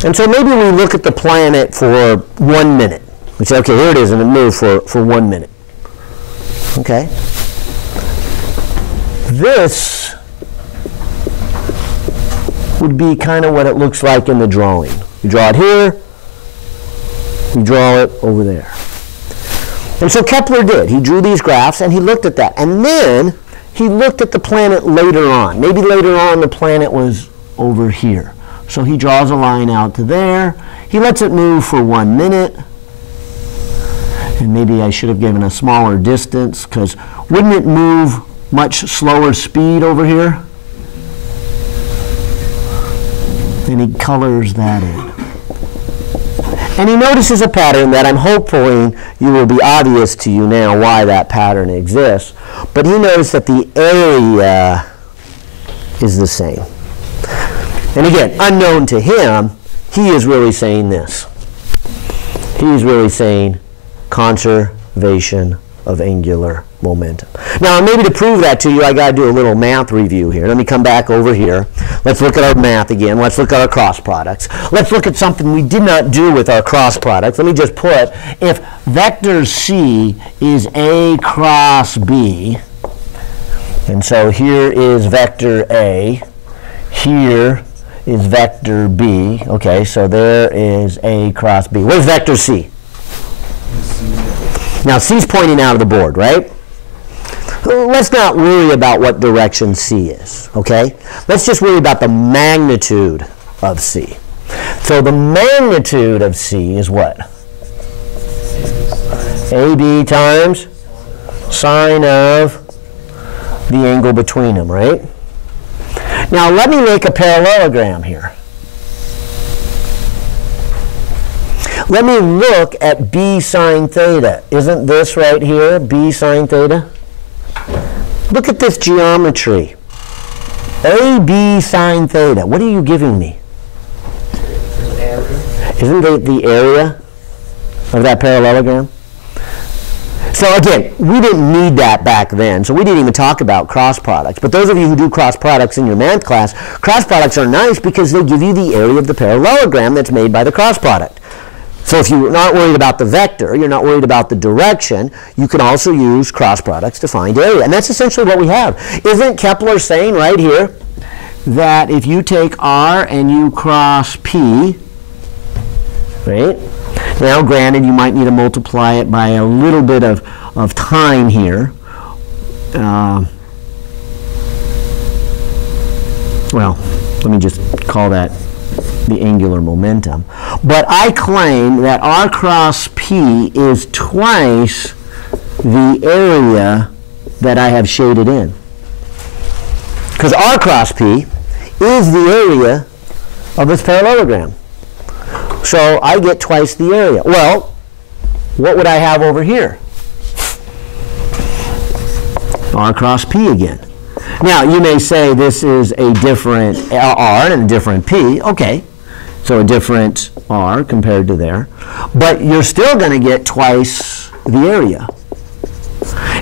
And so maybe we look at the planet for 1 minute. We say, okay, here it is, and it moved for 1 minute, okay? This would be kind of what it looks like in the drawing. You draw it here, you draw it over there. And so Kepler did. He drew these graphs and he looked at that. And then he looked at the planet later on. Maybe later on the planet was over here. So he draws a line out to there. He lets it move for 1 minute. And maybe I should have given a smaller distance, because wouldn't it move much slower speed over here? And he colors that in. And he notices a pattern that I'm hoping you will be obvious to you now why that pattern exists. But he knows that the area is the same. And again, unknown to him, he is really saying this. He is really saying conservation of angular momentum. Now, maybe to prove that to you, I got to do a little math review here. Let me come back over here. Let's look at our math again. Let's look at our cross products. Let's look at something we did not do with our cross products. Let me just put, if vector C is A cross B, and so here is vector A, here is vector B. Okay, so there is A cross B. Where's vector C? Now, C's pointing out of the board, right? Let's not worry about what direction C is, okay? Let's just worry about the magnitude of C. So the magnitude of C is what? AB times sine of the angle between them, right? Now let me make a parallelogram here. Let me look at b sine theta. Isn't this right here b sine theta? Look at this geometry. AB sine theta. What are you giving me? Isn't it the area of that parallelogram? So again, we didn't need that back then, so we didn't even talk about cross products. But those of you who do cross products in your math class, cross products are nice because they give you the area of the parallelogram that's made by the cross product. So if you're not worried about the vector, you're not worried about the direction, you can also use cross products to find area. And that's essentially what we have. Isn't Kepler saying right here that if you take R and you cross P, right? Now, granted, you might need to multiply it by a little bit of time here. Well, let me just call that the angular momentum. But I claim that R cross P is twice the area that I have shaded in. Because R cross P is the area of this parallelogram. So I get twice the area. Well, what would I have over here? R cross P again. Now, you may say this is a different R and a different P. Okay, so a different R compared to there. But you're still going to get twice the area.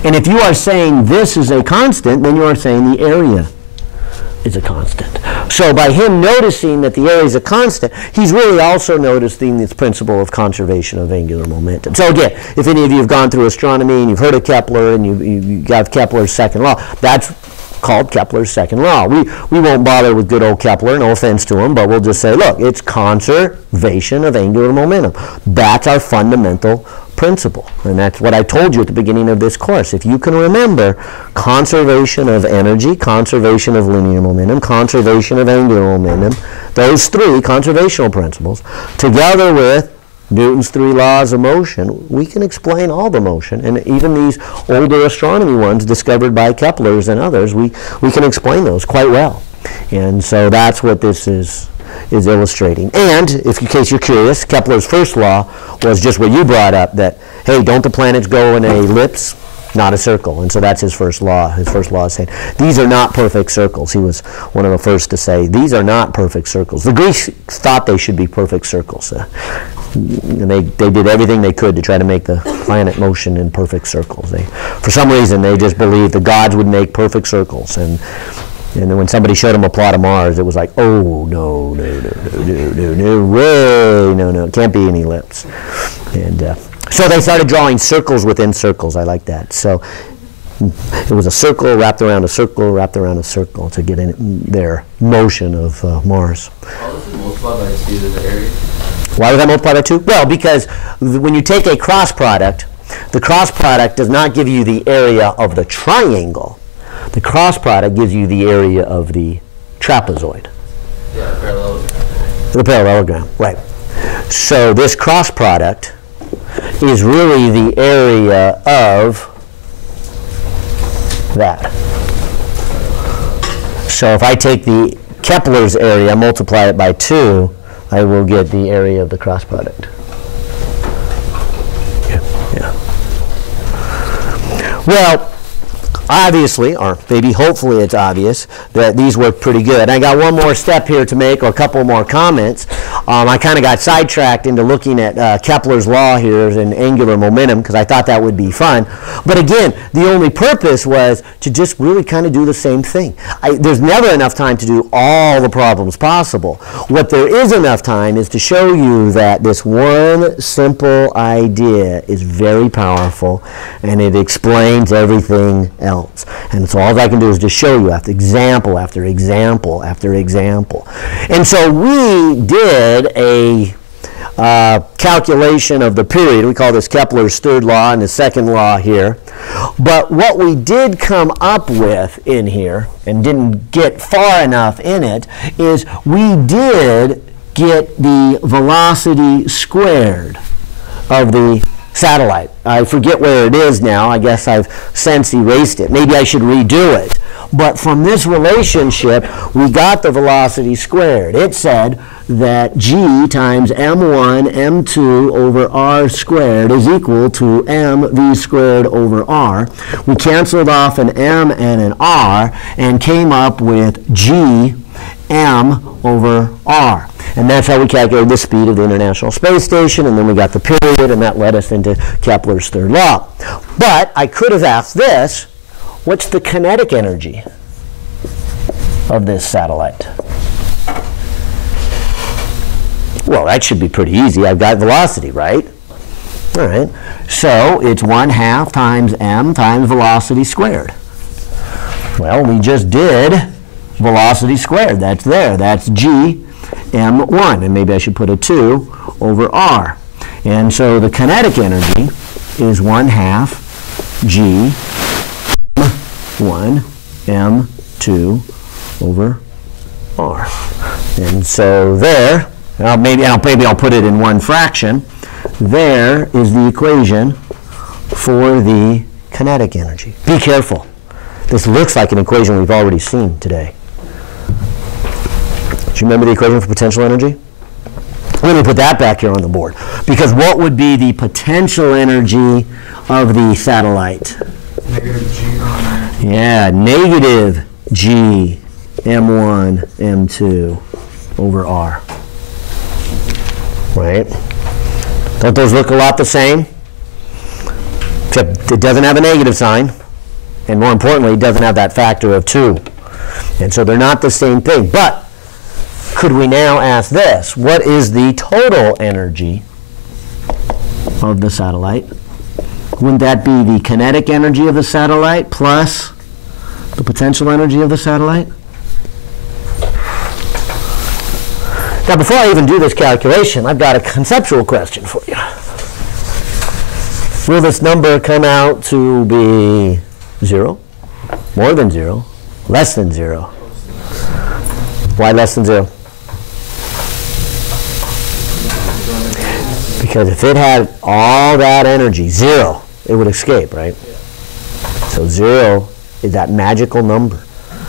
And if you are saying this is a constant, then you are saying the area is a constant. So by him noticing that the area is a constant, he's really also noticing this principle of conservation of angular momentum. So again, if any of you have gone through astronomy and you've heard of Kepler and you got Kepler's second law, that's called Kepler's second law. We won't bother with good old Kepler, no offense to him, but we'll just say, look, it's conservation of angular momentum. That's our fundamental principle. And that's what I told you at the beginning of this course. If you can remember conservation of energy, conservation of linear momentum, conservation of angular momentum, those three conservational principles, together with Newton's three laws of motion, we can explain all the motion. And even these older astronomy ones discovered by Kepler's and others, we can explain those quite well. And so that's what this is illustrating. And, if in case you're curious, Kepler's first law was just what you brought up, that, hey, don't the planets go in an ellipse? Not a circle. And so that's his first law. His first law is saying, these are not perfect circles. He was one of the first to say, these are not perfect circles. The Greeks thought they should be perfect circles. And they did everything they could to try to make the planet motion in perfect circles. For some reason, they just believed the gods would make perfect circles. And then when somebody showed them a plot of Mars, it was like, oh, no, way, no, it can't be an ellipse. And so they started drawing circles within circles. I like that. So it was a circle wrapped around a circle wrapped around a circle to get in their motion of Mars. How does it multiply by 2 to the area? Why does that multiply by 2? Well, because when you take a cross product, the cross product does not give you the area of the triangle. The cross product gives you the area of the trapezoid. Yeah, parallelogram. The parallelogram, right. So this cross product is really the area of that. So if I take the Kepler's area, multiply it by 2, I will get the area of the cross product. Yeah. Well, obviously, or maybe hopefully it's obvious, that these work pretty good. I got one more step here to make, or a couple more comments. I kind of got sidetracked into looking at Kepler's law here and angular momentum because I thought that would be fun. But again, the only purpose was to just really kind of do the same thing. There's never enough time to do all the problems possible. What there is enough time is to show you that this one simple idea is very powerful and it explains everything else. And so all I can do is just show you after example after example after example. And so we did a calculation of the period. We call this Kepler's third law and the second law here. But what we did come up with in here, and didn't get far enough in it, is we did get the velocity squared of the satellite. I forget where it is now. I guess I've since erased it. Maybe I should redo it. But from this relationship, we got the velocity squared. It said that g times m1 m2 over r squared is equal to mv squared over r. We canceled off an m and an r and came up with g m over r. And that's how we calculated the speed of the International Space Station, and then we got the period, and that led us into Kepler's third law. But I could have asked this, what's the kinetic energy of this satellite? Well, that should be pretty easy. I've got velocity, right? All right. So it's 1/2 times m times velocity squared. Well, we just did velocity squared. That's there. That's g m1. And maybe I should put a 2 over r. And so the kinetic energy is 1/2 g m1 m2 over r. And so there, maybe I'll put it in one fraction. There is the equation for the kinetic energy. Be careful. This looks like an equation we've already seen today. Do you remember the equation for potential energy? Let me put that back here on the board. Because what would be the potential energy of the satellite? Negative g. Yeah, negative g m1 m2 over r. Right? Don't those look a lot the same? Except it doesn't have a negative sign. And more importantly, it doesn't have that factor of 2. And so they're not the same thing. But could we now ask this? What is the total energy of the satellite? Wouldn't that be the kinetic energy of the satellite plus the potential energy of the satellite? Now, before I even do this calculation, I've got a conceptual question for you. Will this number come out to be 0, more than 0, less than 0? Why less than 0? Because if it had all that energy, 0, it would escape, right? So 0 is that magical number,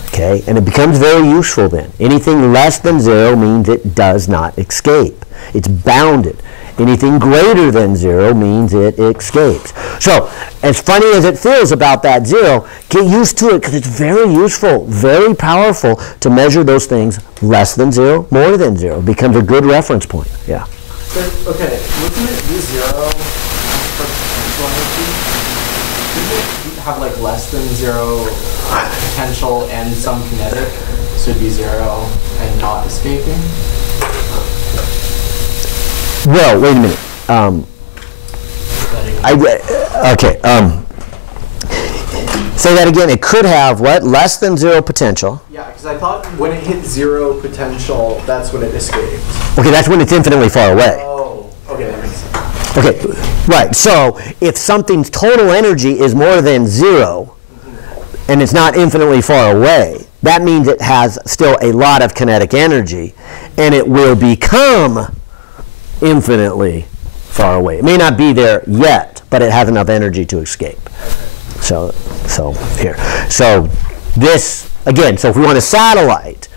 okay? And it becomes very useful then. Anything less than 0 means it does not escape. It's bounded. Anything greater than 0 means it escapes. So, as funny as it feels about that 0, get used to it because it's very useful, very powerful to measure those things less than 0, more than 0. It becomes a good reference point. Yeah. Okay, wouldn't it be 0 for potential energy? Wouldn't it have like less than 0 potential and some kinetic, so it'd be 0 and not escaping? Well, wait a minute. Say that again. It could have what? Less than 0 potential. Yeah, because I thought when it hit 0 potential, that's when it escaped. Okay, that's when it's infinitely far away. Oh, okay, that makes sense. Okay, right. So if something's total energy is more than 0, and it's not infinitely far away, that means it has still a lot of kinetic energy, and it will become infinitely far away. It may not be there yet, but it has enough energy to escape. So here. So this, again, so if we want a satellite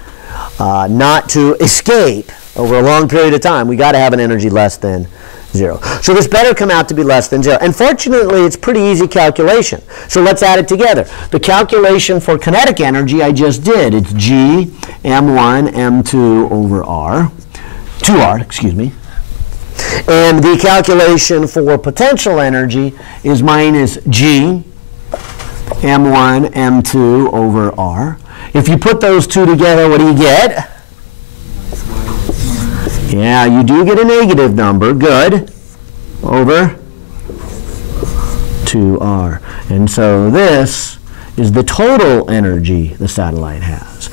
not to escape over a long period of time, we got to have an energy less than 0. So this better come out to be less than 0. And fortunately, it's pretty easy calculation. So let's add it together. The calculation for kinetic energy I just did. It's g m1 m2 over r, 2r, excuse me. And the calculation for potential energy is minus g m1 m2 over r. If you put those two together, what do you get? Yeah, you do get a negative number. Good. Over 2r. And so this is the total energy the satellite has.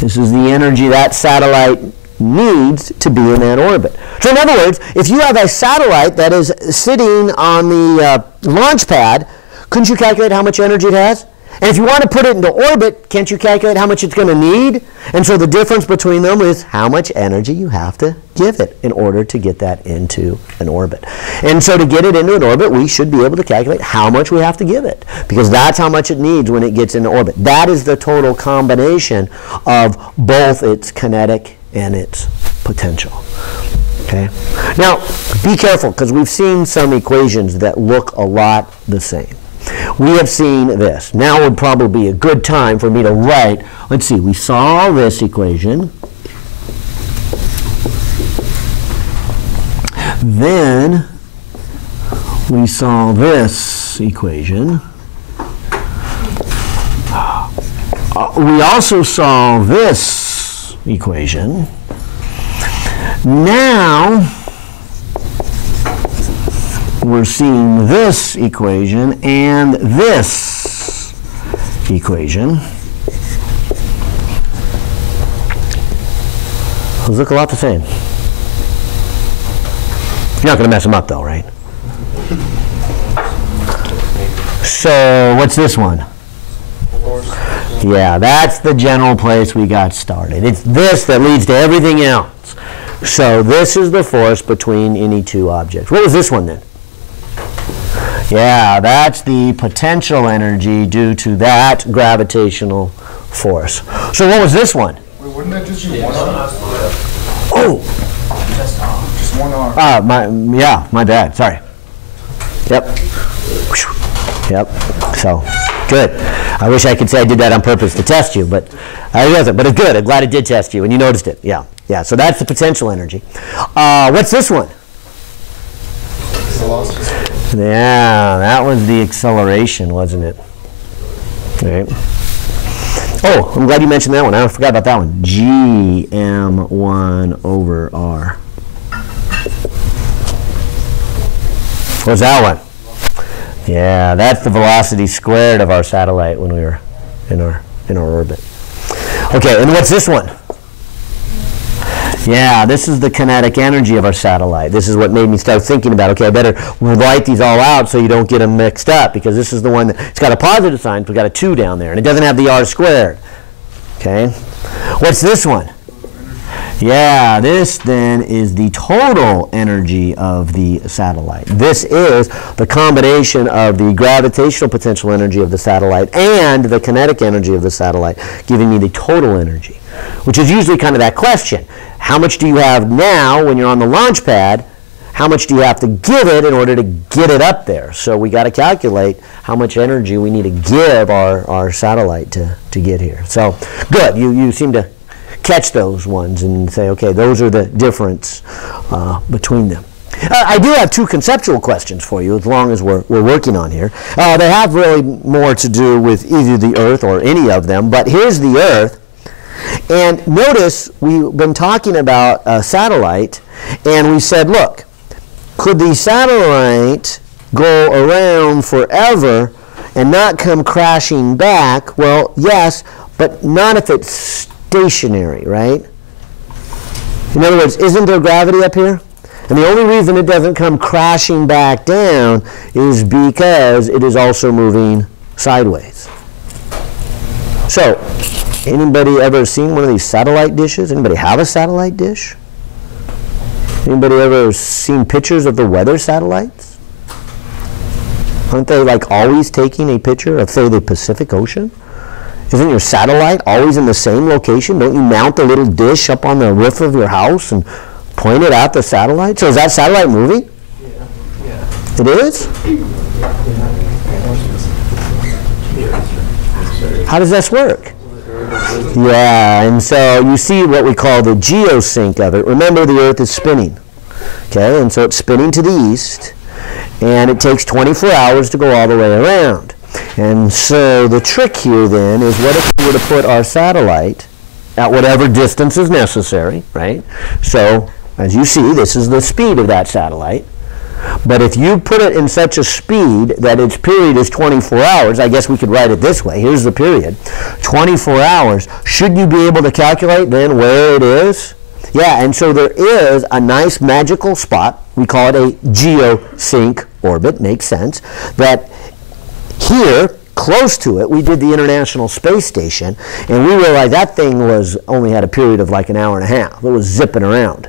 This is the energy that satellite needs to be in that orbit. So in other words, if you have a satellite that is sitting on the launch pad, couldn't you calculate how much energy it has? And if you want to put it into orbit, can't you calculate how much it's going to need? And so the difference between them is how much energy you have to give it in order to get that into an orbit. And so to get it into an orbit, we should be able to calculate how much we have to give it, because that's how much it needs when it gets into orbit. That is the total combination of both its kinetic and its potential. Okay? Now, be careful, because we've seen some equations that look a lot the same. We have seen this. Now would probably be a good time for me to write. Let's see, we saw this equation. Then we saw this equation. We also saw this equation. Now we're seeing this equation and this equation. Those look a lot the same. You're not going to mess them up though, right? So what's this one? Yeah, that's the general place we got started. It's this that leads to everything else. So this is the force between any two objects. What was this one then? Yeah, that's the potential energy due to that gravitational force. So what was this one? Wait, wouldn't that just be one arm? Oh! Just one arm. Yeah, my bad, sorry. Yep. Yep, so, good. I wish I could say I did that on purpose to test you, but I wasn't. But it's good, I'm glad it did test you, and you noticed it, yeah. Yeah, so that's the potential energy. What's this one? Velocity. Yeah, that was the acceleration, wasn't it? Right. Oh, I'm glad you mentioned that one. I forgot about that one. Gm1 over r. What's that one? Yeah, that's the velocity squared of our satellite when we were in our orbit. Okay, and what's this one? Yeah, this is the kinetic energy of our satellite. This is what made me start thinking about, okay, I better write these all out so you don't get them mixed up, because this is the one that, it's got a positive sign, but we've got a 2 down there, and it doesn't have the r squared. Okay? What's this one? Yeah, this then is the total energy of the satellite. This is the combination of the gravitational potential energy of the satellite and the kinetic energy of the satellite, giving me the total energy, which is usually kind of that question. How much do you have now when you're on the launch pad? How much do you have to give it in order to get it up there? So we got to calculate how much energy we need to give our satellite to get here. So good, you seem to catch those ones and say, okay, those are the difference between them. I do have 2 conceptual questions for you, as long as we're working on here. They have really more to do with either the Earth or any of them, but here's the Earth. And notice we've been talking about a satellite, and we said, look, could the satellite go around forever and not come crashing back? Well, yes, but not if it's stationary, right? In other words, isn't there gravity up here? And the only reason it doesn't come crashing back down is because it is also moving sideways. So, anybody ever seen one of these satellite dishes? Anybody have a satellite dish? Anybody ever seen pictures of the weather satellites? Aren't they like always taking a picture of, say, the Pacific Ocean? Isn't your satellite always in the same location? Don't you mount the little dish up on the roof of your house and point it at the satellite? So is that satellite moving? Yeah. It is? How does this work? Yeah, and so you see what we call the geosync of it. Remember, the Earth is spinning. Okay, and so it's spinning to the east, and it takes 24 hours to go all the way around. And so the trick here then is, what if we were to put our satellite at whatever distance is necessary, right? So as you see, this is the speed of that satellite. But if you put it in such a speed that its period is 24 hours, I guess we could write it this way. Here's the period. 24 hours. Should you be able to calculate then where it is? Yeah, and so there is a nice magical spot. We call it a geosync orbit. Makes sense. That here, close to it. We did the International Space Station, and we realized that thing only had a period of like an hour and a half. It was zipping around.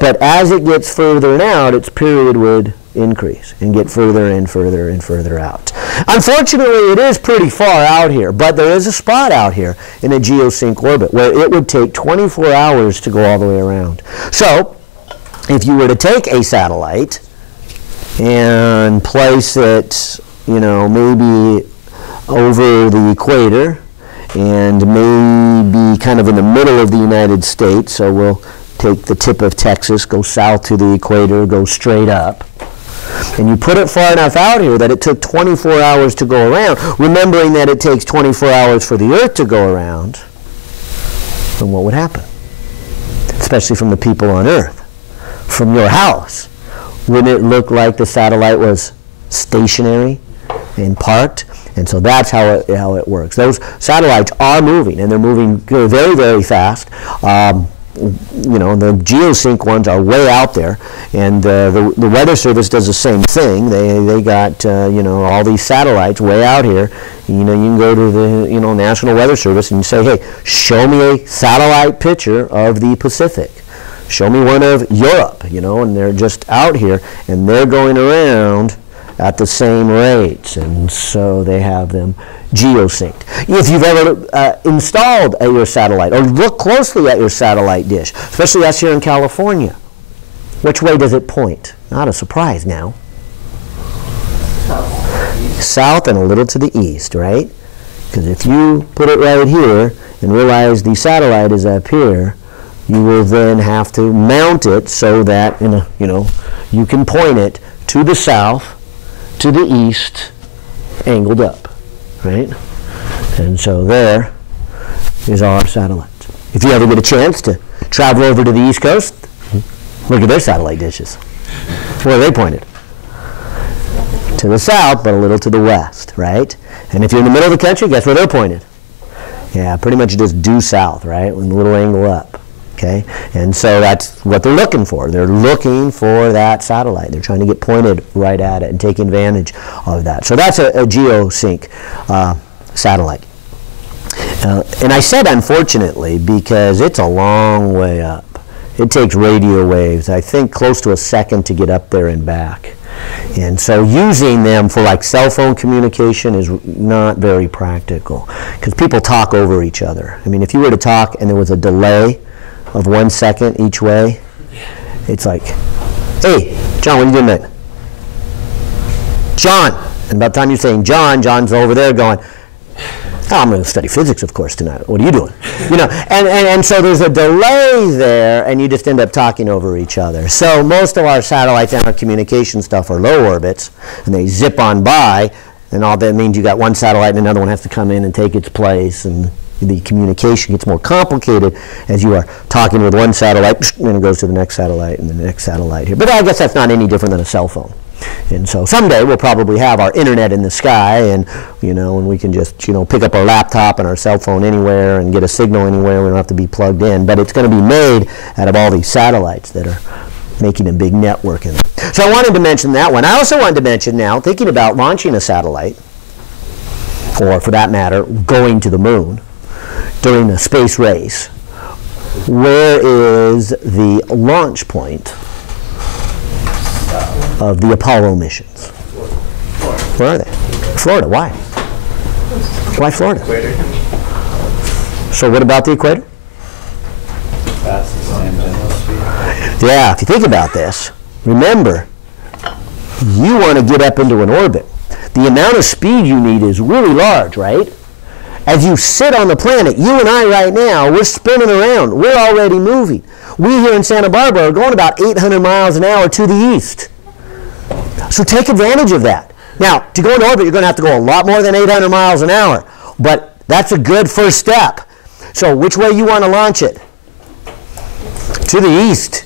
But as it gets further out, its period would increase and get further and further and further out. Unfortunately, it is pretty far out here, but there is a spot out here in a geosync orbit where it would take 24 hours to go all the way around. So, if you were to take a satellite and place it, you know, maybe over the equator and maybe kind of in the middle of the United States, so we'll take the tip of Texas, go south to the equator, go straight up, and you put it far enough out here that it took 24 hours to go around, remembering that it takes 24 hours for the Earth to go around, then what would happen? Especially from the people on Earth, from your house. Wouldn't it look like the satellite was stationary and parked? And so that's how it works. Those satellites are moving, and they're moving very, very fast. You know, the geosync ones are way out there, and the Weather Service does the same thing. They got you know, all these satellites way out here. You know, you can go to the, you know, National Weather Service and you say, hey, show me a satellite picture of the Pacific. Show me one of Europe, you know, and they're just out here, and they're going around at the same rates, and so they have them geosynced. If you've ever installed your satellite or look closely at your satellite dish, especially us here in California, which way does it point? Not a surprise now. South and a little to the east, right? Because if you put it right here and realize the satellite is up here, you will then have to mount it so that, you know, you can point it to the south, to the east, angled up, right? And so there is our satellite. If you ever get a chance to travel over to the East Coast, look at their satellite dishes. Where are they pointed? To the south, but a little to the west, right? And if you're in the middle of the country, guess where they're pointed? Yeah, pretty much just due south, right? With a little angle up. Okay, and so that's what they're looking for. They're looking for that satellite. They're trying to get pointed right at it and take advantage of that. So that's a geosync satellite. And I said unfortunately because it's a long way up. It takes radio waves, I think close to a second to get up there and back. And so using them for like cell phone communication is not very practical because people talk over each other. I mean, if you were to talk and there was a delay of 1 second each way, it's like, hey, John, what are you doing tonight? John. And by the time you're saying John, John's over there going, oh, I'm going to study physics, of course, tonight. What are you doing? You know, and so there's a delay there, and you just end up talking over each other. So most of our satellites and our communication stuff are low orbits, and they zip on by, and all that means you got one satellite and another one has to come in and take its place, and the communication gets more complicated as you are talking with one satellite, and it goes to the next satellite and the next satellite here. But I guess that's not any different than a cell phone. And so someday we'll probably have our internet in the sky, and you know, and we can just, you know, pick up our laptop and our cell phone anywhere and get a signal anywhere. We don't have to be plugged in. But it's going to be made out of all these satellites that are making a big network in it. So I wanted to mention that one. I also wanted to mention now, thinking about launching a satellite, or for that matter, going to the moon during a space race. Where is the launch point of the Apollo missions? Where are they? Florida. Why? Why Florida? Equator. So what about the equator? That's the same general speed. Yeah, if you think about this, remember, you want to get up into an orbit. The amount of speed you need is really large, right? As you sit on the planet, you and I right now, we're spinning around. We're already moving. We here in Santa Barbara are going about 800 miles an hour to the east. So take advantage of that. Now, to go in orbit, you're going to have to go a lot more than 800 miles an hour. But that's a good first step. So which way you want to launch it? To the east.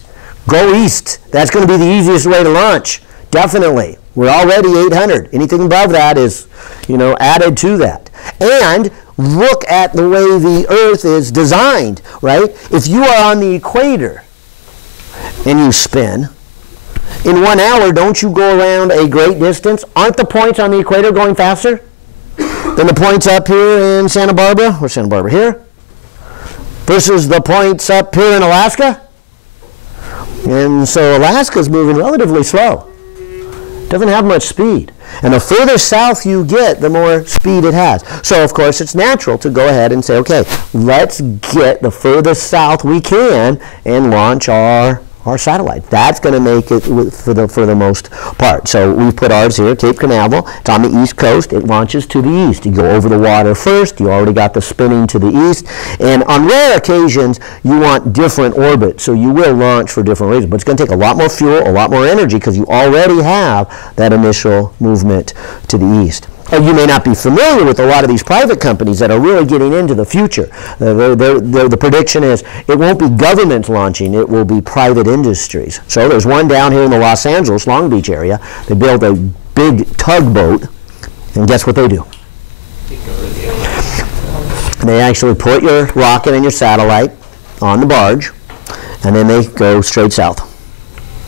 Go east. That's going to be the easiest way to launch. Definitely. We're already 800. Anything above that is, you know, added to that. And look at the way the Earth is designed, right? If you are on the equator and you spin, in 1 hour, don't you go around a great distance? Aren't the points on the equator going faster? The than the points up here in Santa Barbara, or Santa Barbara here, versus the points up here in Alaska. And so Alaska's moving relatively slow. Doesn't have much speed. And the further south you get, the more speed it has. So, of course, it's natural to go ahead and say, okay, let's get the furthest south we can and launch our satellite. That's going to make it for the most part. So we've put ours here, Cape Canaveral. It's on the east coast. It launches to the east. You go over the water first. You already got the spinning to the east. And on rare occasions, you want different orbits. So you will launch for different reasons. But it's going to take a lot more fuel, a lot more energy, because you already have that initial movement to the east. You may not be familiar with a lot of these private companies that are really getting into the future. The prediction is it won't be governments launching, it will be private industries. So there's one down here in the Los Angeles, Long Beach area. They build a big tugboat, and guess what they do? They actually put your rocket and your satellite on the barge, and then they go straight south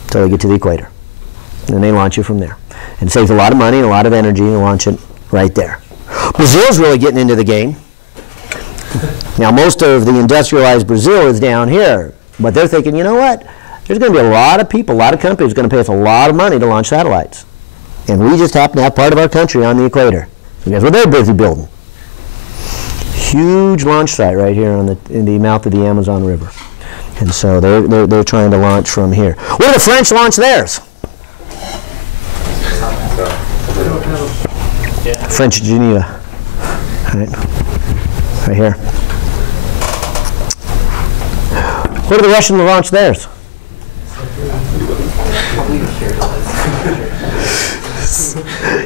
until they get to the equator. And they launch you from there. And it saves a lot of money and a lot of energy to launch it right there. Brazil's really getting into the game. Now, most of the industrialized Brazil is down here, but they're thinking, you know what? There's going to be a lot of people, a lot of companies going to pay us a lot of money to launch satellites. And we just happen to have part of our country on the equator. So guess what they're busy building? Huge launch site right here in the mouth of the Amazon River. And so they're trying to launch from here. Where do the French launch theirs? French Geneva. Right here. Where do the Russians launch theirs?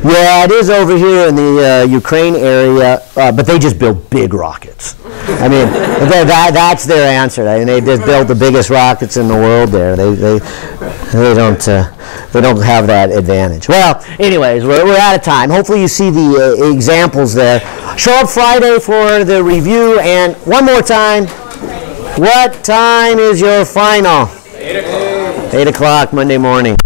Yeah, it is over here in the Ukraine area, but they just build big rockets. I mean, that's their answer. I mean, they just build the biggest rockets in the world there. They don't have that advantage. Well, anyways, we're out of time. Hopefully you see the examples there. Show up Friday for the review, and one more time, what time is your final? 8 o'clock. 8 o'clock Monday morning.